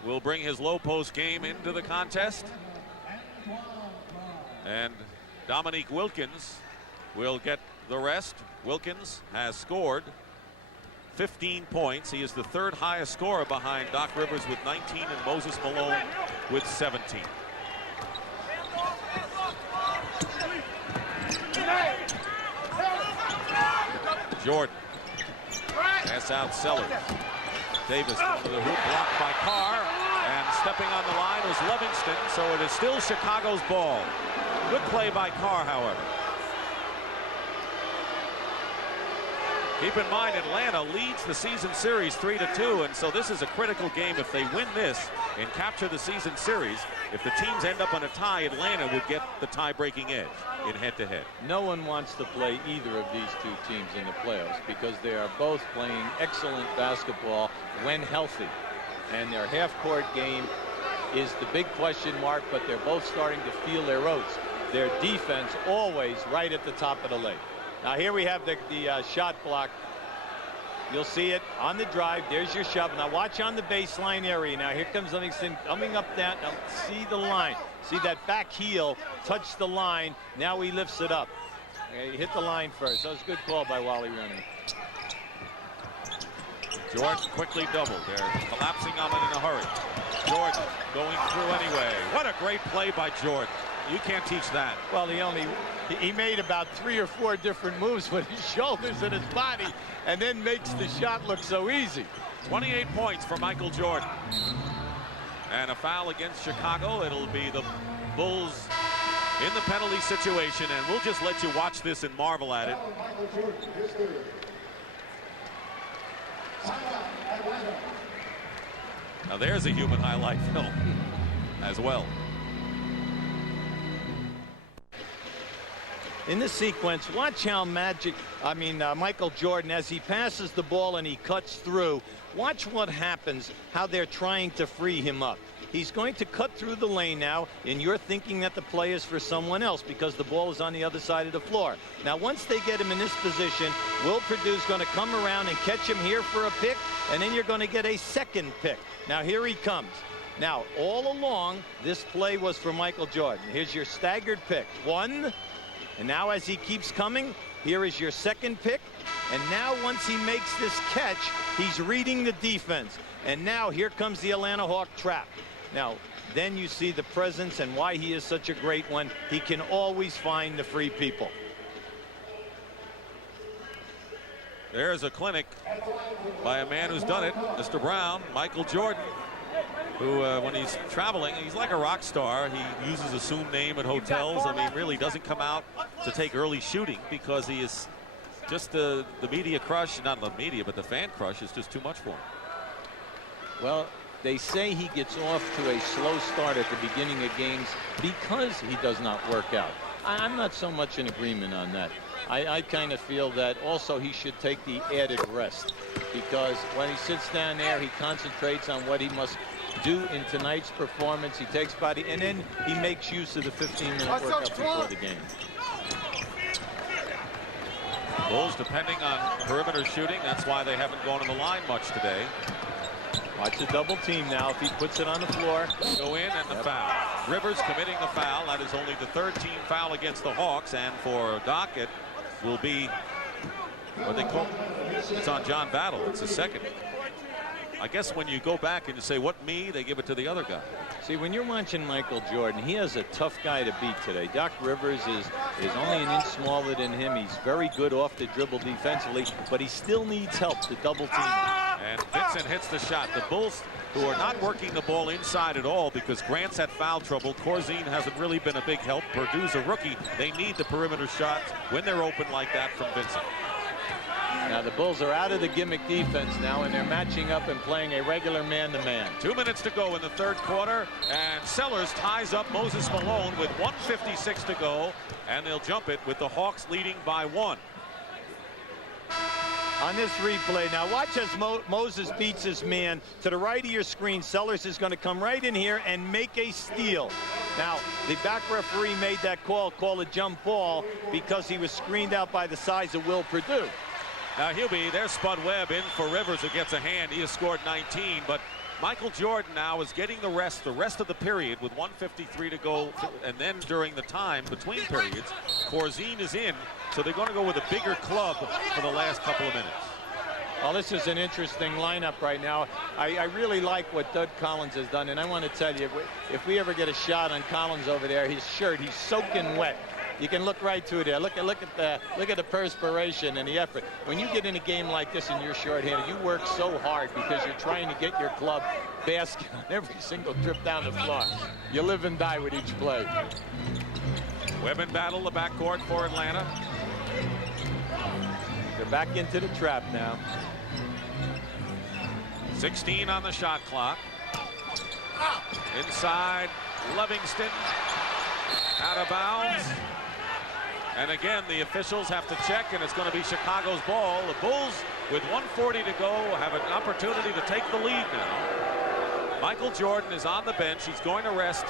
will bring his low post game into the contest. And Dominique Wilkins will get the rest. Wilkins has scored 15 points. He is the 3rd highest scorer behind Doc Rivers with 19 and Moses Malone with 17. Jordan. Pass out Sellers. Davis to the hoop, blocked by Carr. And stepping on the line was Livingston, so it is still Chicago's ball. Good play by Carr, however. Keep in mind, Atlanta leads the season series 3-2, and so this is a critical game. If they win this and capture the season series, if the teams end up on a tie, Atlanta would get the tie-breaking edge in head-to-head. No one wants to play either of these two teams in the playoffs because they are both playing excellent basketball when healthy. And their half-court game is the big question mark, but they're both starting to feel their oats. Their defense always right at the top of the lake. Now here we have the shot block. You'll see it on the drive. There's your shove. Now watch on the baseline area. Now here comes Livingston coming up that. Now see the line. See that back heel touch the line. Now he lifts it up. Okay, he hit the line first. That was a good call by Wally Rooney. Jordan quickly doubled. They're collapsing on it in a hurry. Jordan going through anyway. What a great play by Jordan. You can't teach that. Well, he made about 3 or 4 different moves with his shoulders and his body, and then makes the shot look so easy. 28 points for Michael Jordan. And a foul against Chicago. It'll be the Bulls in the penalty situation, and we'll just let you watch this and marvel at it. Now there's a human highlight film as well. In this sequence, watch how Michael Jordan, as he passes the ball and he cuts through, watch what happens, how they're trying to free him up. He's going to cut through the lane now, and you're thinking that the play is for someone else because the ball is on the other side of the floor. Now, once they get him in this position, Will Perdue's going to come around and catch him here for a pick, and then you're going to get a second pick. Now, here he comes. Now, all along, this play was for Michael Jordan. Here's your staggered pick. 1. And now as he keeps coming, here is your second pick. And now once he makes this catch, he's reading the defense. And now here comes the Atlanta Hawk trap. Now, then you see the presence and why he is such a great one. He can always find the free people. There's a clinic by a man who's done it, Mr. Brown, Michael Jordan, who when he's traveling, he's like a rock star. He uses assumed name at hotels. I mean, really doesn't come out to take early shooting because he is just the media crush, not the media, but the fan crush is just too much for him. Well, they say he gets off to a slow start at the beginning of games because he does not work out. I'm not so much in agreement on that. I kind of feel that also he should take the added rest because when he sits down there, he concentrates on what he must do in tonight's performance. He takes body, and then he makes use of the 15-minute workout before the game. Bulls depending on perimeter shooting. That's why they haven't gone to the line much today. Watch the double team now. If he puts it on the floor. Go in and the foul. Rivers committing the foul. That is only the 3rd team foul against the Hawks. And for Doc, it will be what they call it's on John Battle. It's the 2nd. I guess when you go back and you say, what me, they give it to the other guy. See, when you're watching Michael Jordan, he has a tough guy to beat today. Doc Rivers is only an inch smaller than him. He's very good off the dribble defensively, but he still needs help to double team. And Vincent hits the shot. The Bulls, who are not working the ball inside at all because Grant's had foul trouble. Corzine hasn't really been a big help. Perdue's a rookie. They need the perimeter shots when they're open like that from Vincent. Now the Bulls are out of the gimmick defense now, and they're matching up and playing a regular man-to-man. 2 minutes to go in the 3rd quarter, and Sellers ties up Moses Malone with 1:56 to go, and they'll jump it with the Hawks leading by 1. On this replay, now watch as Moses beats his man to the right of your screen. Sellers is going to come right in here and make a steal. Now, the back referee made that call a jump ball because he was screened out by the size of Will Perdue. Now there's Spud Webb in for Rivers, who gets a hand. He has scored 19, but Michael Jordan now is getting the rest of the period with 1:53 to go, and then during the time between periods, Corzine is in, so they're going to go with a bigger club for the last couple of minutes. Well, this is an interesting lineup right now. I really like what Doug Collins has done, and I want to tell you, if we ever get a shot on Collins over there, his shirt, he's soaking wet. You can look right through there. Look at the perspiration and the effort. When you get in a game like this and you're shorthanded, you work so hard because you're trying to get your club basket on every single trip down the floor. You live and die with each play. Webb in battle the backcourt for Atlanta. They're back into the trap now. 16 on the shot clock. Inside, Livingston. Out of bounds. And again, the officials have to check, and it's going to be Chicago's ball. The Bulls, with 1:40 to go, have an opportunity to take the lead now. Michael Jordan is on the bench. He's going to rest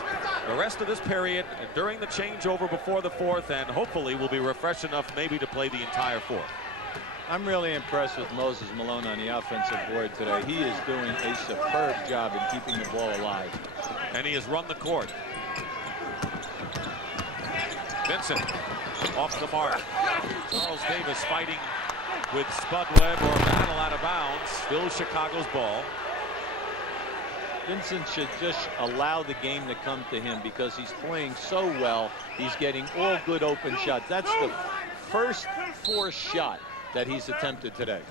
the rest of this period and during the changeover before the fourth, and hopefully will be refreshed enough maybe to play the entire fourth. I'm really impressed with Moses Malone on the offensive board today. He is doing a superb job in keeping the ball alive. And he has run the court. Vincent off the mark. Charles Davis fighting with Spud Webb or battle out of bounds. Still Chicago's ball. Vincent should just allow the game to come to him because he's playing so well. He's getting all good open shots. That's the first forced shot that he's attempted today.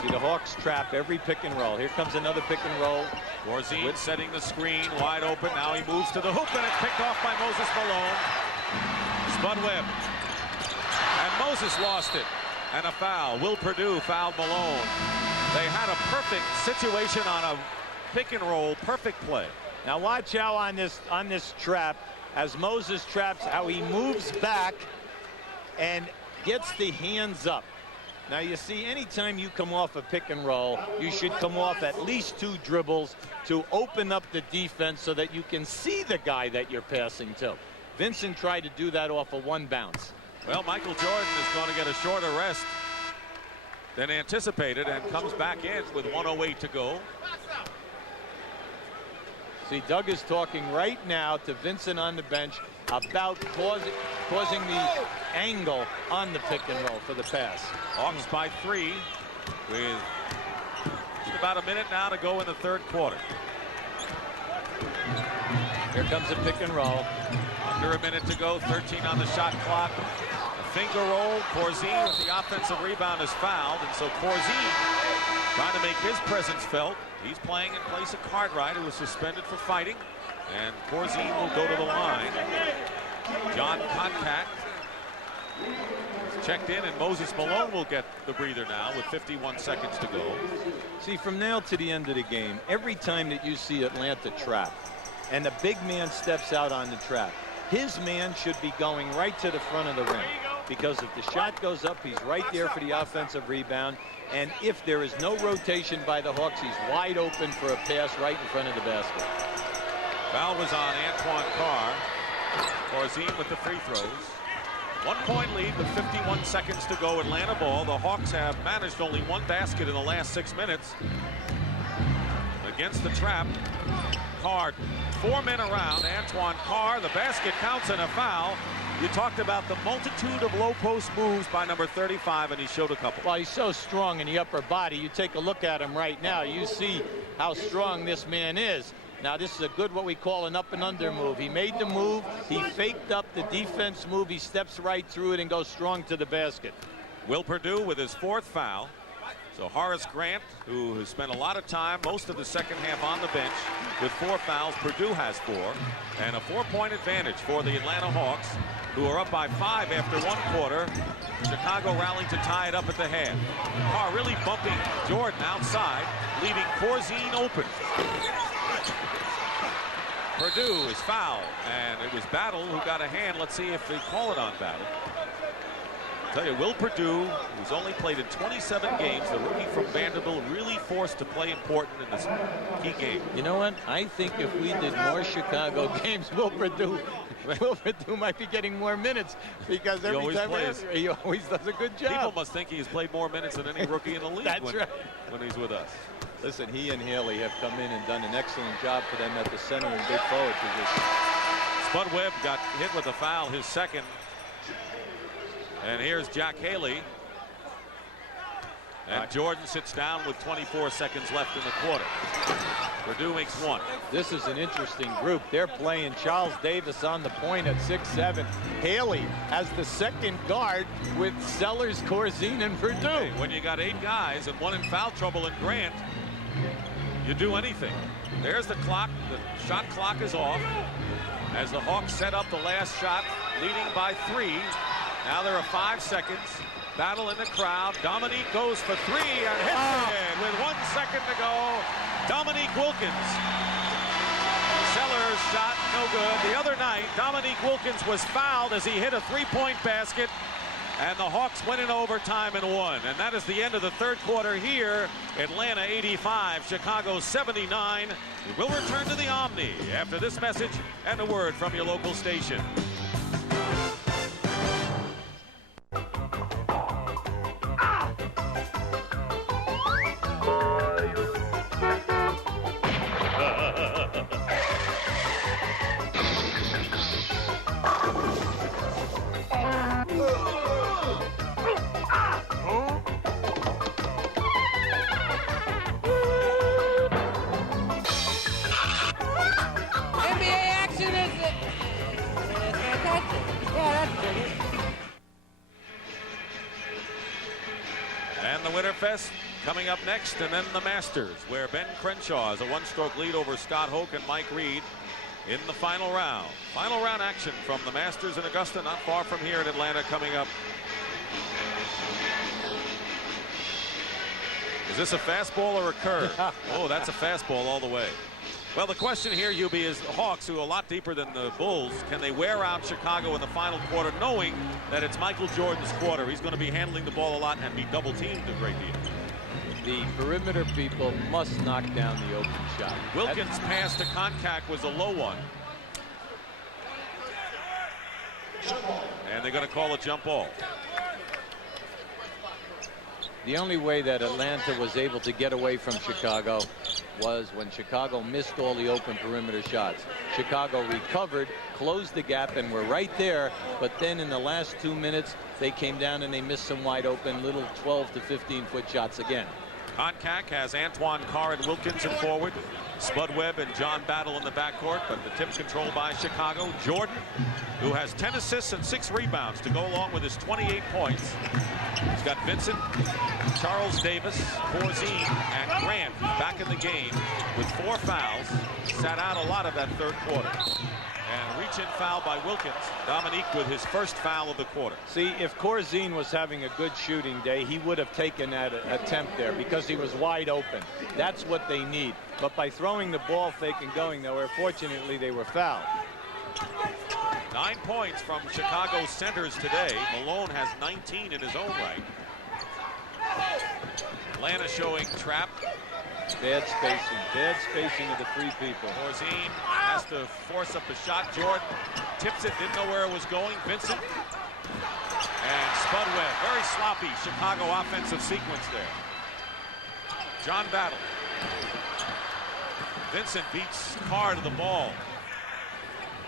See the Hawks trap every pick and roll. Here comes another pick and roll. Corzine setting the screen wide open. Now he moves to the hoop, and it's picked off by Moses Malone. Spud Webb. And Moses lost it. And a foul. Will Perdue fouled Malone. They had a perfect situation on a pick and roll. Perfect play. Now watch out on this trap as Moses traps, how he moves back and gets the hands up. Now you see, anytime you come off a pick and roll, you should come off at least 2 dribbles to open up the defense so that you can see the guy that you're passing to. Vincent tried to do that off of 1 bounce. Well, Michael Jordan is going to get a shorter rest than anticipated and comes back in with 1:08 to go. See, Doug is talking right now to Vincent on the bench about causing the angle on the pick and roll for the pass. Hawks by 3 with just about a minute now to go in the third quarter. Here comes a pick and roll. Under a minute to go, 13 on the shot clock. A finger roll. Corzine with the offensive rebound is fouled, and so Corzine trying to make his presence felt. He's playing in place of Cartwright, who was suspended for fighting, and Corzine will go to the line. John Koncak checked in, and Moses Malone will get the breather now with 51 seconds to go. See, from now to the end of the game, every time that you see Atlanta trap and the big man steps out on the trap, his man should be going right to the front of the rim, because if the shot goes up, he's right there for the offensive rebound, and if there is no rotation by the Hawks, he's wide open for a pass right in front of the basket. Foul was on Antoine Carr. Corzine with the free throws. 1-point lead with 51 seconds to go. Atlanta ball. The Hawks have managed only 1 basket in the last 6 minutes. Against the trap, Carr, 4 men around. Antoine Carr, the basket counts and a foul. You talked about the multitude of low post moves by number 35, and he showed a couple. Well, he's so strong in the upper body. You take a look at him right now. You see how strong this man is. Now, this is a good, what we call an up and under move. He made the move. He faked up the defense move. He steps right through it and goes strong to the basket. Will Perdue with his 4th foul. So Horace Grant, who has spent a lot of time, most of the second half on the bench, with 4 fouls. Perdue has 4. And a 4-point advantage for the Atlanta Hawks, who are up by 5 after 1 quarter. Chicago rallying to tie it up at the half. Carr really bumping Jordan outside, leaving Corzine open. Perdue is fouled, and it was Battle who got a hand. Let's see if they call it on Battle. I'll tell you, Will Perdue, who's only played in 27 games, the rookie from Vanderbilt, really forced to play important in this key game. You know what? I think if we did more Chicago games, Will Perdue might be getting more minutes, because every time he always does a good job. People must think he's played more minutes than any rookie in the league. That's right. When he's with us. Listen, he and Haley have come in and done an excellent job for them at the center and big forward position. Spud Webb got hit with a foul, his 2nd. And here's Jack Haley. And Jordan sits down with 24 seconds left in the quarter. Perdue makes 1. This is an interesting group. They're playing Charles Davis on the point at 6'7". Haley as the 2nd guard with Sellers, Corzine, and Perdue. Hey, when you got 8 guys and 1 in foul trouble in Grant, you do anything. There's the clock. The shot clock is off as the Hawks set up the last shot, leading by 3. Now there are 5 seconds. Battle in the crowd. Dominique goes for 3 and hits it with 1 second to go. Dominique Wilkins. Sellers shot no good. The other night, Dominique Wilkins was fouled as he hit a 3-point basket, and the Hawks went in overtime and won. And that is the end of the third quarter here. Atlanta 85, Chicago 79. We will return to the Omni after this message and a word from your local station. And the Winterfest coming up next, and then the Masters, where Ben Crenshaw has a 1-stroke lead over Scott Hoke and Mike Reed in the final round. Final round action from the Masters in Augusta, not far from here in Atlanta, coming up. Is this a fastball or a curve? Oh, that's a fastball all the way. Well, the question here, UB, is the Hawks, who are a lot deeper than the Bulls, can they wear out Chicago in the final quarter, knowing that it's Michael Jordan's quarter? He's going to be handling the ball a lot and be double-teamed a great deal. The perimeter people must knock down the open shot. Wilkins' pass to Koncak was a low one. And they're going to call a jump ball. The only way that Atlanta was able to get away from Chicago was when Chicago missed all the open perimeter shots. Chicago recovered, closed the gap, and were right there. But then in the last 2 minutes, they came down and they missed some wide open little 12 to 15-foot shots again. Koncak has Antoine Carr and Wilkins in forward. Spud Webb and John Battle in the backcourt, but the tip controlled by Chicago. Jordan, who has 10 assists and 6 rebounds to go along with his 28 points. He's got Vincent, Charles Davis, Corzine, and Grant back in the game with 4 fouls. Sat out a lot of that third quarter. And reach-in foul by Wilkins. Dominique with his first foul of the quarter. See, if Corzine was having a good shooting day, he would have taken that attempt there because he was wide open. That's what they need. But by throwing the ball fake and going nowhere, fortunately, they were fouled. 9 points from Chicago centers today. Malone has 19 in his own right. Atlanta showing trap. Bad spacing of the 3 people. Corzine has to force up a shot. Jordan tips it, didn't know where it was going. Vincent and Spud Webb. Very sloppy Chicago offensive sequence there. John Battle. Vincent beats Carr to the ball.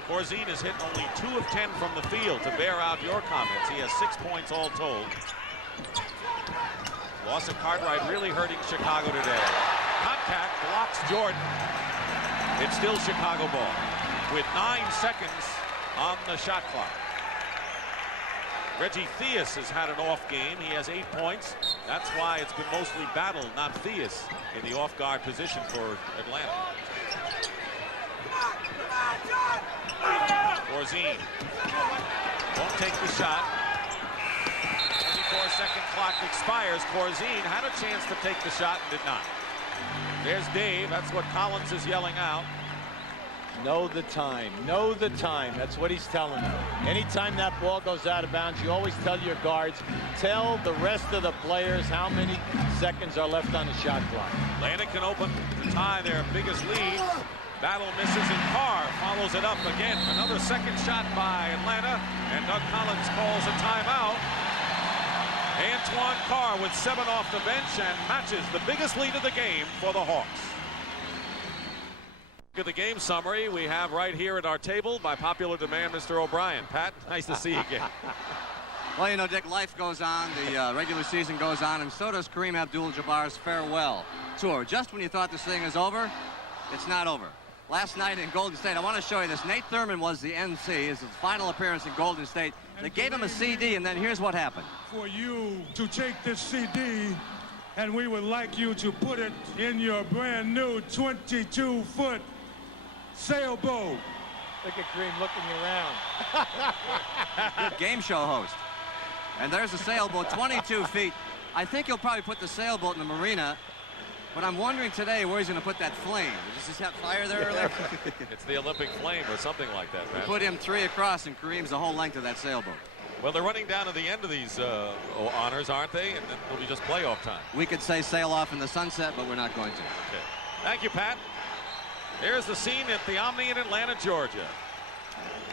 Corzine has hit only 2 of 10 from the field to bear out your comments. He has 6 points all told. Loss of Cartwright really hurting Chicago today. Koncak blocks Jordan. It's still Chicago ball with 9 seconds on the shot clock. Reggie Theus has had an off game. He has 8 points. That's why it's been mostly Battle, not Theus, in the off-guard position for Atlanta. Corzine won't take the shot. 24-second clock expires. Corzine had a chance to take the shot and did not. There's Dave. That's what Collins is yelling out. Know the time. Know the time. That's what he's telling them. Anytime that ball goes out of bounds, you always tell your guards, tell the rest of the players how many seconds are left on the shot clock. Atlanta can open to tie their biggest lead. Battle misses and Carr follows it up again. Another second shot by Atlanta, and Doug Collins calls a timeout. Antoine Carr with 7 off the bench and matches the biggest lead of the game for the Hawks. Look at the game summary we have right here at our table. By popular demand, Mr. O'Brien. Pat, nice to see you again. Well, you know, Dick, life goes on, the regular season goes on, and so does Kareem Abdul-Jabbar's farewell tour. Just when you thought this thing is over, it's not over. Last night in Golden State, I want to show you this. Nate Thurman was the NC. His final appearance in Golden State. They gave him a CD, and then here's what happened. For you to take this CD, and we would like you to put it in your brand new 22-foot sailboat. Look at Kareem looking around. Good game show host. And there's a sailboat, 22 feet. I think he'll probably put the sailboat in the marina, but I'm wondering today where he's going to put that flame. Does this have fire there or there? It's the Olympic flame or something like that, man. Put him 3 across, and Kareem's the whole length of that sailboat. Well, they're running down to the end of these honors, aren't they? And then it'll be just playoff time. We could say sail off in the sunset, but we're not going to. Okay. Thank you, Pat. Here's the scene at the Omni in Atlanta, Georgia.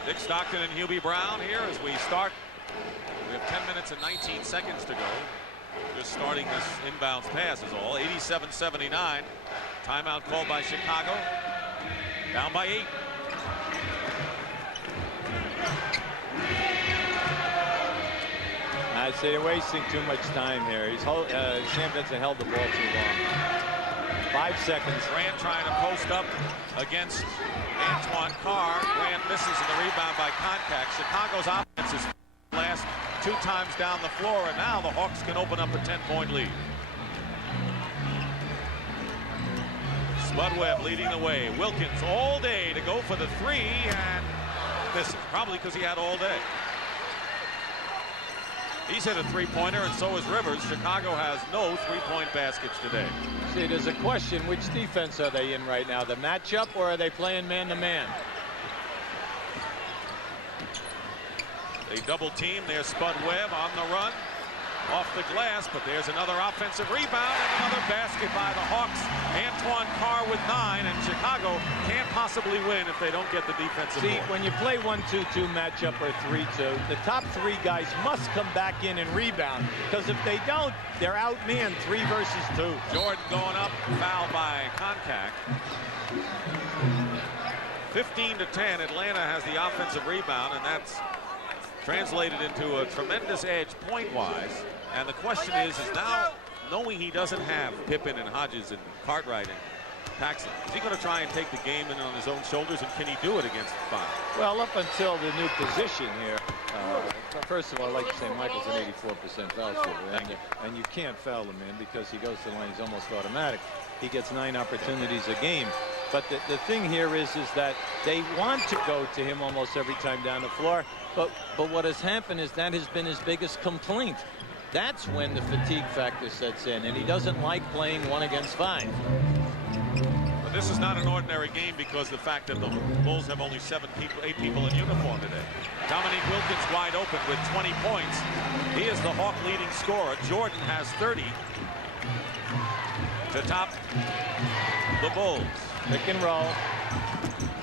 Dick Stockton and Hubie Brown here as we start. We have 10 minutes and 19 seconds to go. Just starting this inbounds pass is all. 87-79. Timeout called by Chicago. Down by 8. I'd say they're wasting too much time here. Sam Vincent held the ball too long. 5 seconds. Grant trying to post up against Antoine Carr. Grant misses in the rebound by Koncak. Chicago's offense is last 2 times down the floor, and now the Hawks can open up a 10-point lead. Spud Webb leading the way. Wilkins all day to go for the 3 and misses, probably because he had all day. He's hit a 3-pointer, and so is Rivers. Chicago has no 3-point baskets today. See, there's a question, which defense are they in right now? The matchup, or are they playing man-to-man? They double team. There's Spud Webb on the run. Off the glass, but there's another offensive rebound and another basket by the Hawks. Antoine Carr with 9, and Chicago can't possibly win if they don't get the defensive board. When you play 1-2-2 matchup or 3-2, the top 3 guys must come back in and rebound, because if they don't, they're outmanned 3 versus 2. Jordan going up, foul by Koncak. 15-10, Atlanta has the offensive rebound, and that's translated into a tremendous edge point-wise. And the question is now, knowing he doesn't have Pippen and Hodges and Cartwright and Paxson, is he going to try and take the game in on his own shoulders, and can he do it against the 5? Well, up until the new position here, first of all, I'd like to say Michael's an 84% foul shooter, and you can't foul him in because he goes to the line, he's almost automatic. He gets 9 opportunities a game. But the thing here is that they want to go to him almost every time down the floor. But what has happened is that has been his biggest complaint. That's when the fatigue factor sets in, and he doesn't like playing 1 against 5. But this is not an ordinary game because of the fact that the Bulls have only 8 people in uniform today. Dominique Wilkins wide open with 20 points. He is the Hawk leading scorer. Jordan has 30 to top the Bulls. Pick and roll.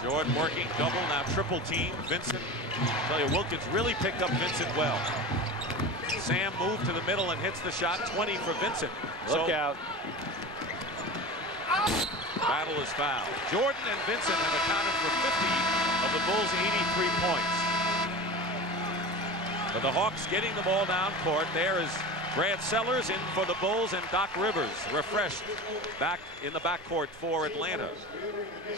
Jordan working double, now triple team. Vincent, I tell you, Wilkins really picked up Vincent well. Sam moved to the middle and hits the shot. 20 for Vincent. Look out. Battle is fouled. Jordan and Vincent have accounted for 50 of the Bulls' 83 points. But the Hawks getting the ball down court. There is Brad Sellers in for the Bulls, and Doc Rivers refreshed back in the backcourt for Atlanta.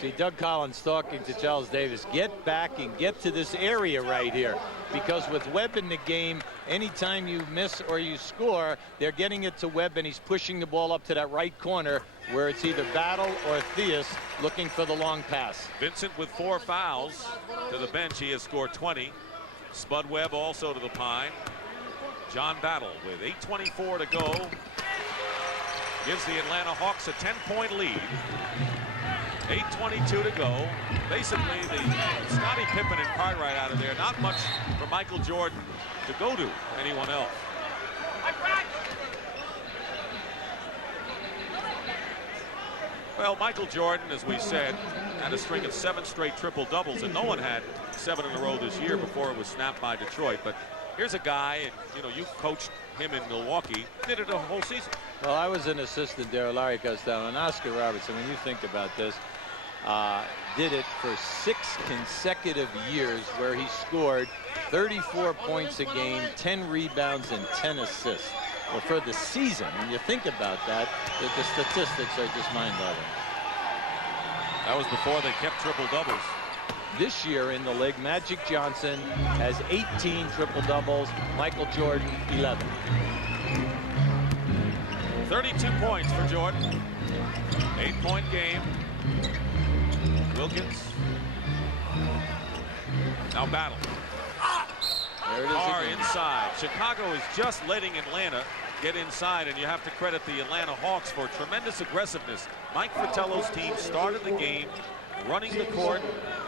See Doug Collins talking to Charles Davis, get back and get to this area right here, because with Webb in the game, anytime you miss or you score, they're getting it to Webb, and he's pushing the ball up to that right corner where it's either Battle or Theus looking for the long pass. Vincent with 4 fouls to the bench. He has scored 20. Spud Webb also to the pine. John Battle with 8:24 to go gives the Atlanta Hawks a 10-point lead. 8:22 to go. Basically, the Scottie Pippen and Cartwright out of there. Not much for Michael Jordan to go to anyone else. Well, Michael Jordan, as we said, had a string of 7 straight triple-doubles, and no one had 7 in a row this year before it was snapped by Detroit. But here's a guy, and you know, you coached him in Milwaukee, did it a whole season. Well, I was an assistant there, Larry Costello, and Oscar Robertson, when you think about this, did it for 6 consecutive years where he scored 34 points a game, 10 rebounds, and 10 assists. Well, for the season, when you think about that, the statistics are just mind-boggling. That was before they kept triple-doubles. This year in the league, Magic Johnson has 18 triple-doubles, Michael Jordan 11. 32 points for Jordan. 8-point game. Wilkins. Now Battle. There it is. Carr inside. Chicago is just letting Atlanta get inside, and you have to credit the Atlanta Hawks for tremendous aggressiveness. Mike Fratello's team started the game running the court,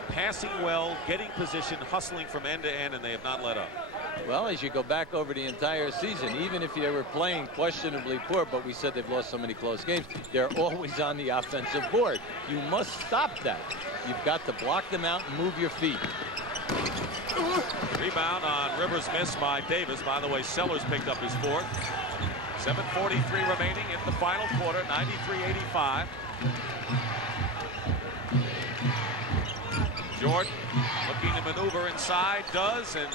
passing well, getting position, hustling from end to end, and they have not let up. Well, as you go back over the entire season, even if you were playing questionably poor, but we said they've lost so many close games, they're always on the offensive board. You must stop that. You've got to block them out and move your feet. Rebound on Rivers' miss by Davis. By the way, Sellers picked up his fourth. 7:43 remaining in the final quarter, 93-85. Jordan looking to maneuver inside, does, and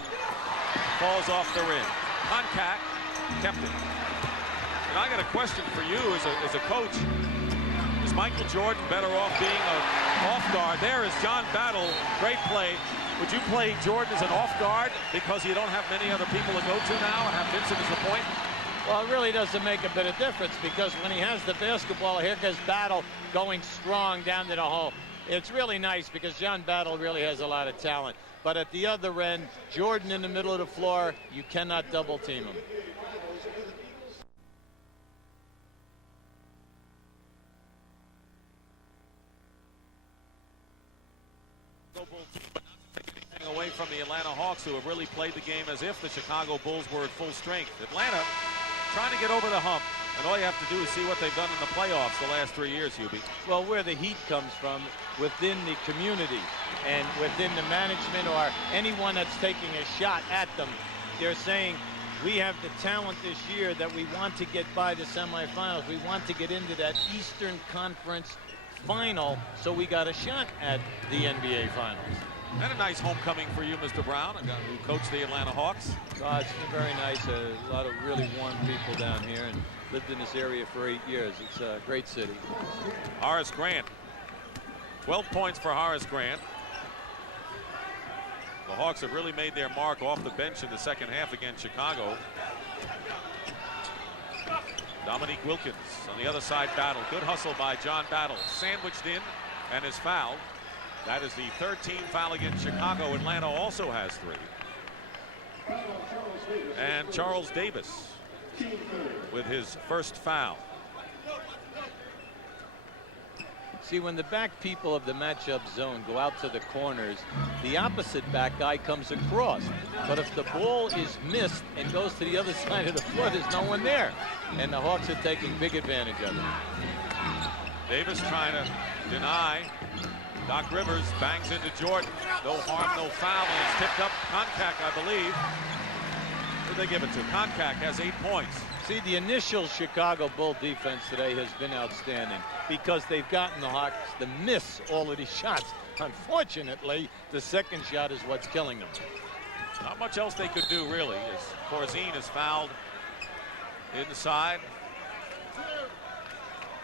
falls off the rim. Koncak kept it. And I got a question for you as a coach. Is Michael Jordan better off being an off guard? There is John Battle. Great play. Would you play Jordan as an off guard because you don't have many other people to go to now and have Vincent as the point? Well, it really doesn't make a bit of difference because when he has the basketball, here goes Battle going strong down to the hole. It's really nice because John Battle really has a lot of talent. But at the other end, Jordan in the middle of the floor, you cannot double team him. Away from the Atlanta Hawks, who have really played the game as if the Chicago Bulls were at full strength. Atlanta trying to get over the hump, and all you have to do is see what they've done in the playoffs the last 3 years, Hubie. Well, where the heat comes from, within the community and within the management or anyone that's taking a shot at them, they're saying, we have the talent this year that we want to get by the semifinals. We want to get into that Eastern Conference final, so we got a shot at the NBA Finals. And a nice homecoming for you, Mr. Brown, a guy who coached the Atlanta Hawks. It's been very nice. A lot of really warm people down here and lived in this area for 8 years. It's a great city. Horace Grant. 12 points for Horace Grant. The Hawks have really made their mark off the bench in the second half against Chicago. Dominique Wilkins on the other side. Battle. Good hustle by John Battle. Sandwiched in and is fouled. That is the third team foul against Chicago. Atlanta also has 3. And Charles Davis with his first foul. See, when the back people of the matchup zone go out to the corners, the opposite back guy comes across. But if the ball is missed and goes to the other side of the floor, there's no one there. And the Hawks are taking big advantage of it. Davis trying to deny. Doc Rivers bangs into Jordan. No harm, no foul, and it's tipped up. Koncak, I believe. Who did they give it to? Koncak has 8 points. See, the initial Chicago Bull defense today has been outstanding because they've gotten the Hawks to miss all of these shots. Unfortunately, the second shot is what's killing them. Not much else they could do, really, as Corzine is fouled inside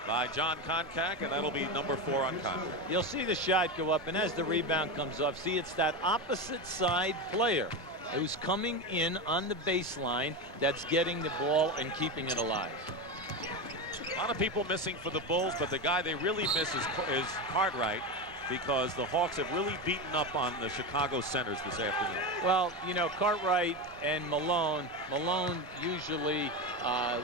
by John Koncak, and that'll be number 4 on Koncak. You'll see the shot go up, and as the rebound comes off, see, it's that opposite side player who's coming in on the baseline that's getting the ball and keeping it alive. A lot of people missing for the Bulls, but the guy they really miss is Cartwright, because the Hawks have really beaten up on the Chicago centers this afternoon. Well, you know, Cartwright and Malone usually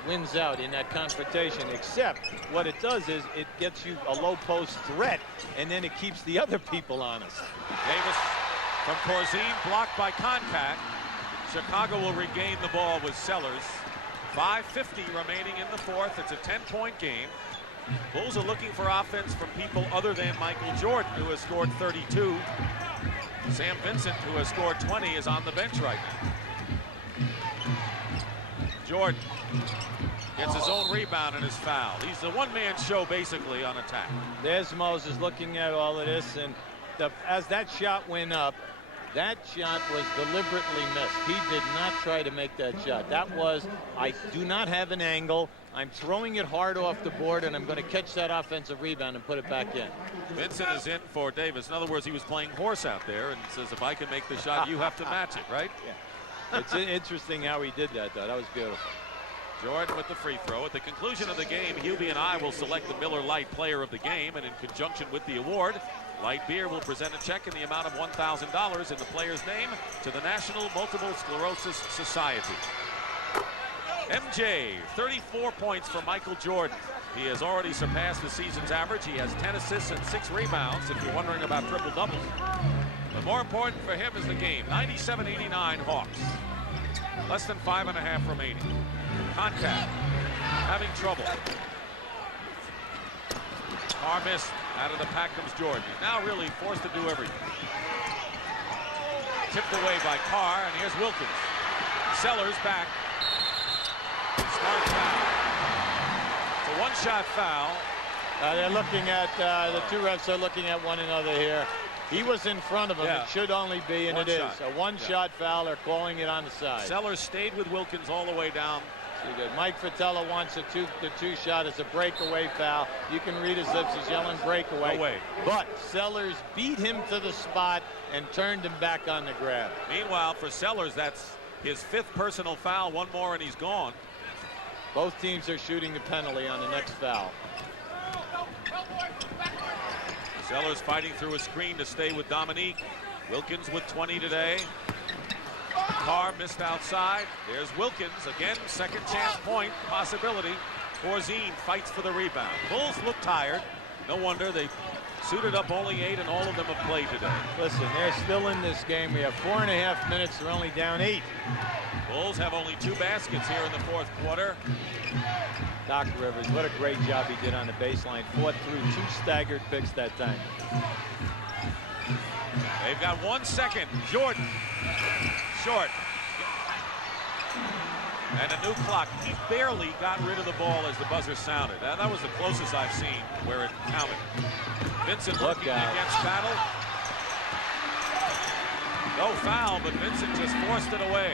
wins out in that confrontation, except what it does is it gets you a low post threat, and then it keeps the other people honest. Davis from Corzine, blocked by Koncak. Chicago will regain the ball with Sellers. 5:50 remaining in the fourth. It's a 10-point game. Bulls are looking for offense from people other than Michael Jordan, who has scored 32. Sam Vincent, who has scored 20, is on the bench right now. Jordan gets his own rebound and is fouled. He's the one-man show, basically, on attack. There's Moses looking at all of this, and as that shot went up, that shot was deliberately missed. He did not try to make that shot. That was, I do not have an angle. I'm throwing it hard off the board, and I'm going to catch that offensive rebound and put it back in. Vincent is in for Davis. In other words, he was playing horse out there and says, if I can make the shot, you have to match it, right? Yeah. It's interesting how he did that, though. That was beautiful. Jordan with the free throw. At the conclusion of the game, Hubie and I will select the Miller Lite Player of the Game, and in conjunction with the award, Light Beer will present a check in the amount of $1,000 in the player's name to the National Multiple Sclerosis Society. MJ, 34 points for Michael Jordan. He has already surpassed the season's average. He has 10 assists and 6 rebounds, if you're wondering about triple-doubles. But more important for him is the game. 97-89 Hawks. Less than 5.5 remaining. Koncak having trouble. Carr missed. Out of the pack comes Jordan. He's now really forced to do everything. Tipped away by Carr, and here's Wilkins. Sellers back. Smart foul. It's a one-shot foul. They're looking at, the two refs are looking at one another here. He was in front of him. Yeah. It should only be, and One it is. shot. A one-shot foul. They're calling it on the side. Sellers stayed with Wilkins all the way down. Good. Mike Fratello wants the two shot as a breakaway foul. You can read his lips. He's yelling breakaway. No way. But Sellers beat him to the spot and turned him back on the grab. Meanwhile, for Sellers, that's his 5th personal foul. One more and he's gone. Both teams are shooting the penalty on the next foul. Sellers fighting through a screen to stay with Dominique. Wilkins with 20 today. Carr missed outside. There's Wilkins again. Second chance point possibility. Corzine fights for the rebound. Bulls look tired. No wonder they suited up only 8, and all of them have played today. Listen, they're still in this game. We have 4.5 minutes. They're only down 8. Bulls have only 2 baskets here in the 4th quarter. Doc Rivers, what a great job he did on the baseline. Fought through 2 staggered picks that time. They've got 1 second. Jordan. Short. And a new clock. He barely got rid of the ball as the buzzer sounded. That was the closest I've seen where it counted. Vincent looking against Battle. No foul, but Vincent just forced it away.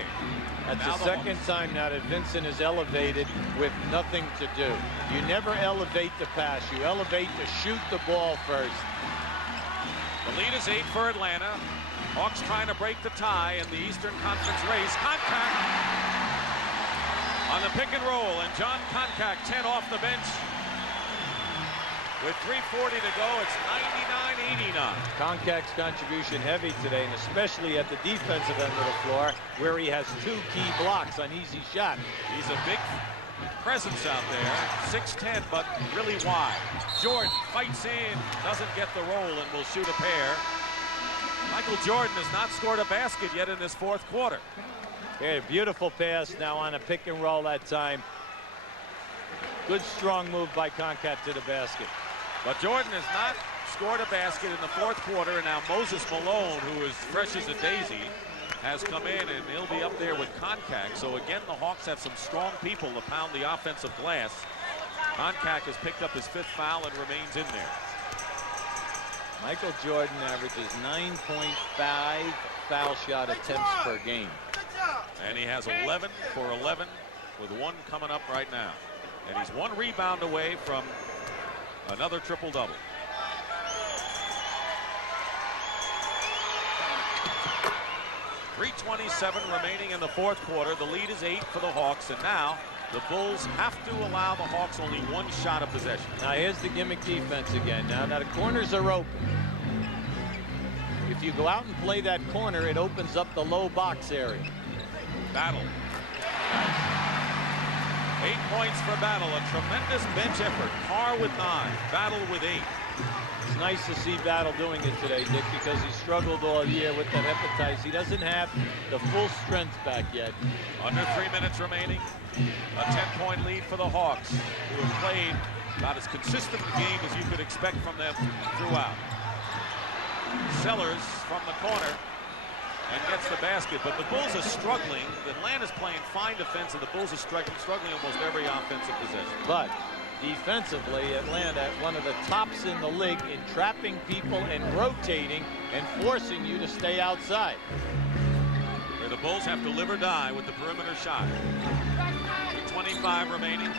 That's Now the second time now that Vincent is elevated with nothing to do. You never elevate the pass. You elevate to shoot the ball first. The lead is 8 for Atlanta. Hawks trying to break the tie in the Eastern Conference race. Koncak on the pick and roll, and John Koncak 10 off the bench. With 3:40 to go, it's 99-89. Koncak's contribution heavy today, and especially at the defensive end of the floor, where he has 2 key blocks on easy shot. He's a big presence out there, 6'10", but really wide. Jordan fights in, doesn't get the roll, and will shoot a pair. Michael Jordan has not scored a basket yet in this 4th quarter. Okay, beautiful pass now on a pick and roll that time. Good strong move by Koncak to the basket. But Jordan has not scored a basket in the 4th quarter, and now Moses Malone, who is fresh as a daisy, has come in, and he'll be up there with Koncak. So again, the Hawks have some strong people to pound the offensive glass. Koncak has picked up his 5th foul and remains in there. Michael Jordan averages 9.5 foul shot attempts per game. And he has 11 for 11 with 1 coming up right now. And he's 1 rebound away from another triple-double. .327 remaining in the 4th quarter. The lead is 8 for the Hawks, and now the Bulls have to allow the Hawks only 1 shot of possession. Now here's the gimmick defense again. Now the corners are open. If you go out and play that corner, it opens up the low box area. Battle. 8 points for Battle. A tremendous bench effort. Carr with 9. Battle with 8. It's nice to see Battle doing it today, Dick, because he struggled all year with that hepatitis. He doesn't have the full strength back yet. Under 3 minutes remaining. A 10-point lead for the Hawks, who have played about as consistent a game as you could expect from them throughout. Sellers from the corner and gets the basket, but the Bulls are struggling. Atlanta's playing fine defense, and the Bulls are struggling almost every offensive possession. But defensively, Atlanta, one of the tops in the league in trapping people and rotating and forcing you to stay outside. Where the Bulls have to live or die with the perimeter shot. 2:25 remaining.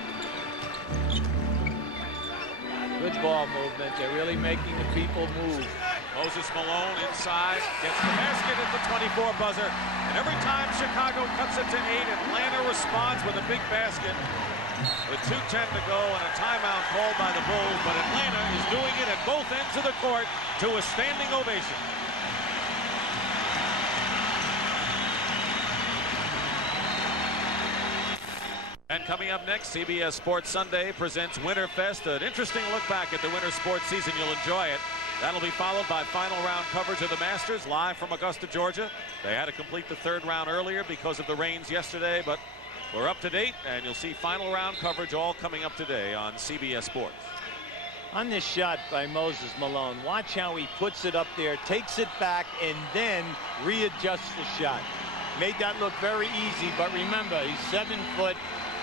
Good ball movement. They're really making the people move. Moses Malone inside, gets the basket at the 24 buzzer, and every time Chicago cuts it to 8, Atlanta responds with a big basket with 2:10 to go and a timeout called by the Bulls, but Atlanta is doing it at both ends of the court to a standing ovation. And coming up next, CBS Sports Sunday presents Winterfest, an interesting look back at the winter sports season. You'll enjoy it. That'll be followed by final round coverage of the Masters live from Augusta, Georgia. They had to complete the third round earlier because of the rains yesterday, but we're up to date, and you'll see final round coverage all coming up today on CBS Sports. On this shot by Moses Malone, watch how he puts it up there, takes it back, and then readjusts the shot. Made that look very easy, but remember, he's 7 foot,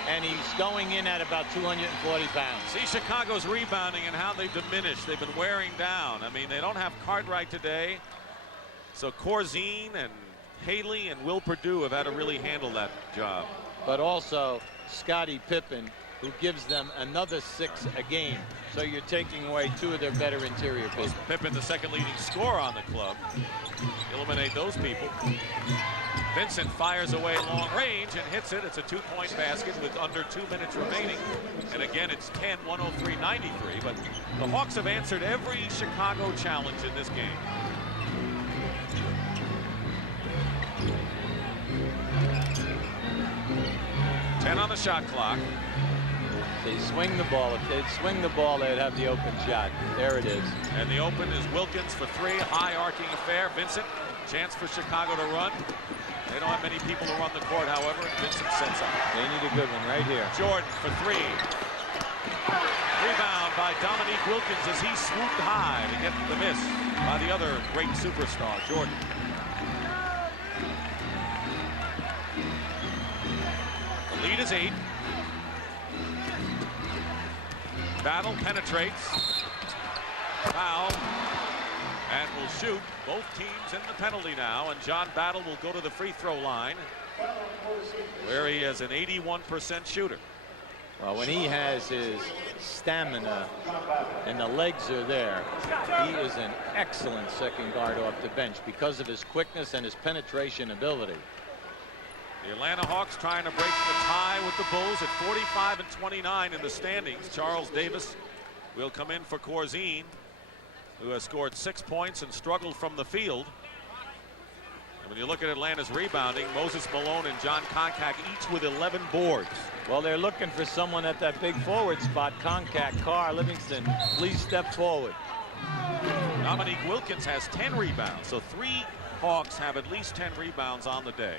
and he's going in at about 240 pounds. See Chicago's rebounding and how they've diminished. They've been wearing down. I mean, they don't have Cartwright today. So Corzine and Haley and Will Perdue have had to really handle that job. But also Scottie Pippen, who gives them another 6 a game. So you're taking away 2 of their better interior players. Pippen, the second leading scorer on the club. Eliminate those people. Vincent fires away long range and hits it. It's a 2-point basket with under 2 minutes remaining. And again, it's 10-103-93. But the Hawks have answered every Chicago challenge in this game. Ten on the shot clock. They swing the ball. If they'd swing the ball, they'd have the open shot. There it is. And the open is Wilkins for 3. High arcing affair. Vincent, chance for Chicago to run. They don't have many people to run the court, however, and Vincent sets up. They need a good one right here. Jordan for 3. Rebound by Dominique Wilkins as he swooped high to get the miss by the other great superstar, Jordan. The lead is 8. Battle penetrates. Foul. And will shoot. Both teams in the penalty now, and John Battle will go to the free throw line, where he is an 81% shooter. Well, when he has his stamina and the legs are there, he is an excellent second guard off the bench because of his quickness and his penetration ability. The Atlanta Hawks trying to break the tie with the Bulls at 45-29 in the standings. Charles Davis will come in for Corzine, who has scored 6 points and struggled from the field. And when you look at Atlanta's rebounding, Moses Malone and John Koncak each with 11 boards. Well, they're looking for someone at that big forward spot. Koncak, Carr, Livingston, please step forward. Dominique Wilkins has 10 rebounds, so 3 Hawks have at least 10 rebounds on the day.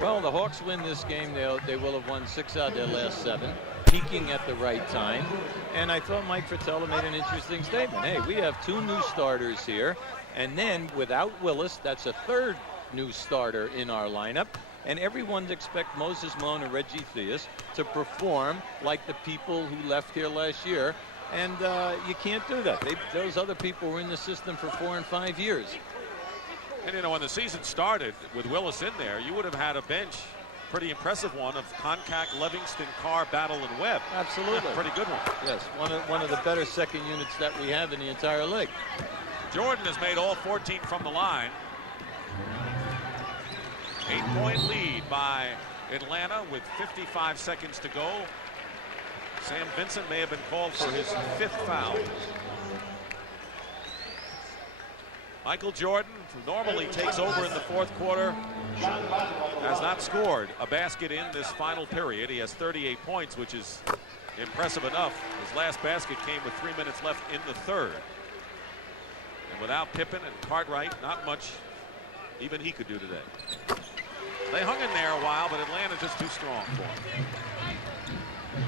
Well, the Hawks win this game. They will have won 6 out of their last 7, peaking at the right time. And I thought Mike Fratello made an interesting statement. Hey, we have 2 new starters here, and then without Willis, that's a 3rd new starter in our lineup. And everyone expects Moses Malone and Reggie Theus to perform like the people who left here last year. And you can't do that. Those other people were in the system for 4 and 5 years. And, you know, when the season started with Willis in there, you would have had a bench, pretty impressive one, of Koncak, Livingston, Carr, Battle, and Webb. Absolutely. Pretty good one. Yes, one of the better second units that we have in the entire league. Jordan has made all 14 from the line. 8-point lead by Atlanta with 55 seconds to go. Sam Vincent may have been called for his 5th foul. Michael Jordan, who normally takes over in the 4th quarter, has not scored a basket in this final period. He has 38 points, which is impressive enough. His last basket came with 3 minutes left in the 3rd. And without Pippen and Cartwright, not much even he could do today. They hung in there a while, but Atlanta just too strong for him.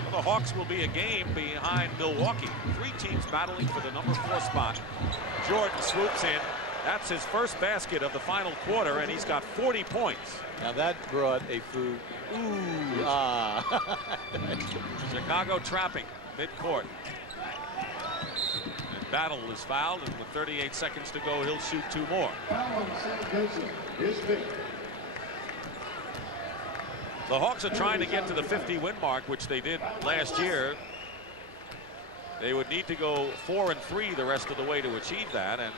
Well, the Hawks will be a game behind Milwaukee. 3 teams battling for the number 4 spot. Jordan swoops in. That's his first basket of the final quarter, and he's got 40 points. Now that brought a food. Ooh, ah. Chicago trapping midcourt. And Battle is fouled, and with 38 seconds to go, he'll shoot 2 more. The Hawks are trying to get to the 50-win mark, which they did last year. They would need to go 4-3 the rest of the way to achieve that, and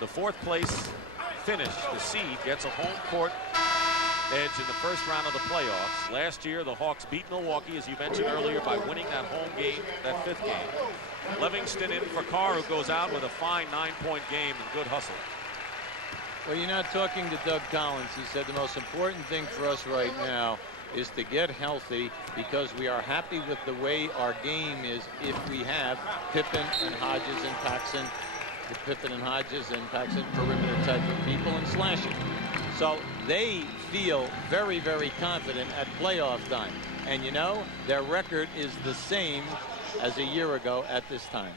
the 4th place finish, the seed, gets a home court edge in the first round of the playoffs. Last year, the Hawks beat Milwaukee, as you mentioned earlier, by winning that home game, that 5th game. Livingston in for Carr, who goes out with a fine 9-point game and good hustle. Well, you're not talking to Doug Collins. He said the most important thing for us right now is to get healthy, because we are happy with the way our game is if we have Pippen and Hodges and Paxson, with Pippen and Hodges and Paxson, perimeter type of people, and slashing. So they feel very, very confident at playoff time. And you know, their record is the same as a year ago at this time.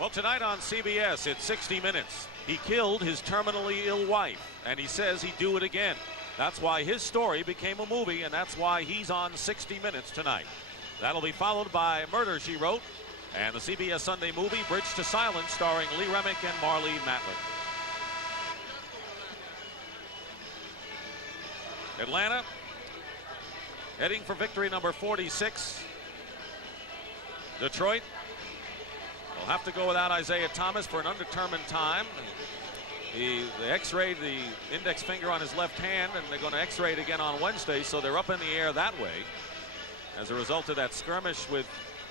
Well, tonight on CBS, it's 60 Minutes. He killed his terminally ill wife, and he says he'd do it again. That's why his story became a movie, and that's why he's on 60 Minutes tonight. That'll be followed by Murder, She Wrote, and the CBS Sunday movie Bridge to Silence, starring Lee Remick and Marlee Matlin. Atlanta heading for victory number 46. Detroit will have to go without Isaiah Thomas for an undetermined time. They x-rayed the index finger on his left hand, and they're going to x-ray it again on Wednesday, so they're up in the air that way. As a result of that skirmish with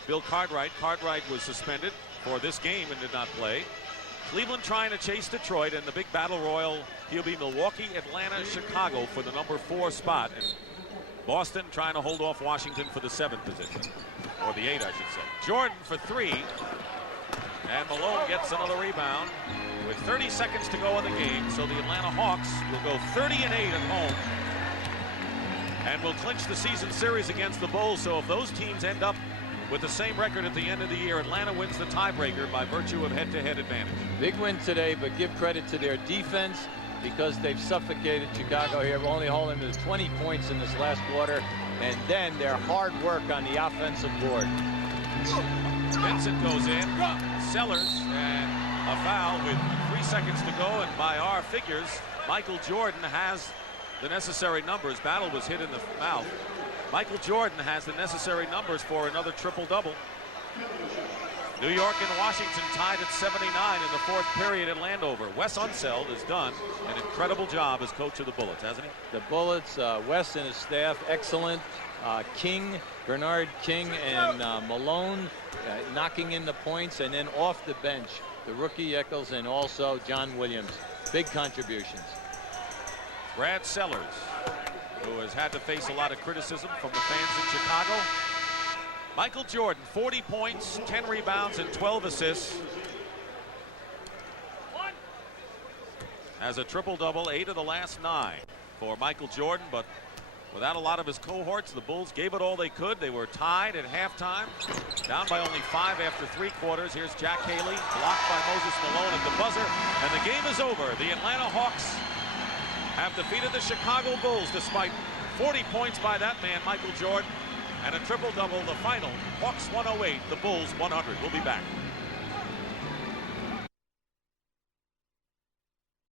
Bill Cartwright, Cartwright was suspended for this game and did not play. Cleveland trying to chase Detroit, and the big battle royal, he'll be Milwaukee, Atlanta, Chicago for the number 4 spot. And Boston trying to hold off Washington for the 7th position, or the 8, I should say. Jordan for 3, and Malone gets another rebound with 30 seconds to go in the game. So the Atlanta Hawks will go 30-8 at home and will clinch the season series against the Bulls. So if those teams end up with the same record at the end of the year, Atlanta wins the tiebreaker by virtue of head-to-head advantage. Big win today, but give credit to their defense, because they've suffocated Chicago here, only holding them to 20 points in this last quarter, and then their hard work on the offensive board. Vincent goes in, Sellers, and a foul with 3 seconds to go, and by our figures, Michael Jordan has the necessary numbers. Battle was hit in the mouth. Michael Jordan has the necessary numbers for another triple-double. New York and Washington tied at 79 in the 4th period at Landover. Wes Unseld has done an incredible job as coach of the Bullets, hasn't he? The Bullets, Wes and his staff, excellent. King, Bernard King, and Malone knocking in the points, and then off the bench, the rookie Eccles and also John Williams. Big contributions. Brad Sellers, who has had to face a lot of criticism from the fans in Chicago. Michael Jordan, 40 points, 10 rebounds, and 12 assists. Has a triple-double, 8 of the last 9 for Michael Jordan, but without a lot of his cohorts, the Bulls gave it all they could. They were tied at halftime, down by only 5 after 3 quarters. Here's Jack Haley, blocked by Moses Malone at the buzzer, and the game is over. The Atlanta Hawks have defeated the Chicago Bulls despite 40 points by that man, Michael Jordan, and a triple-double. The final, Hawks 108, the Bulls 100. We'll be back.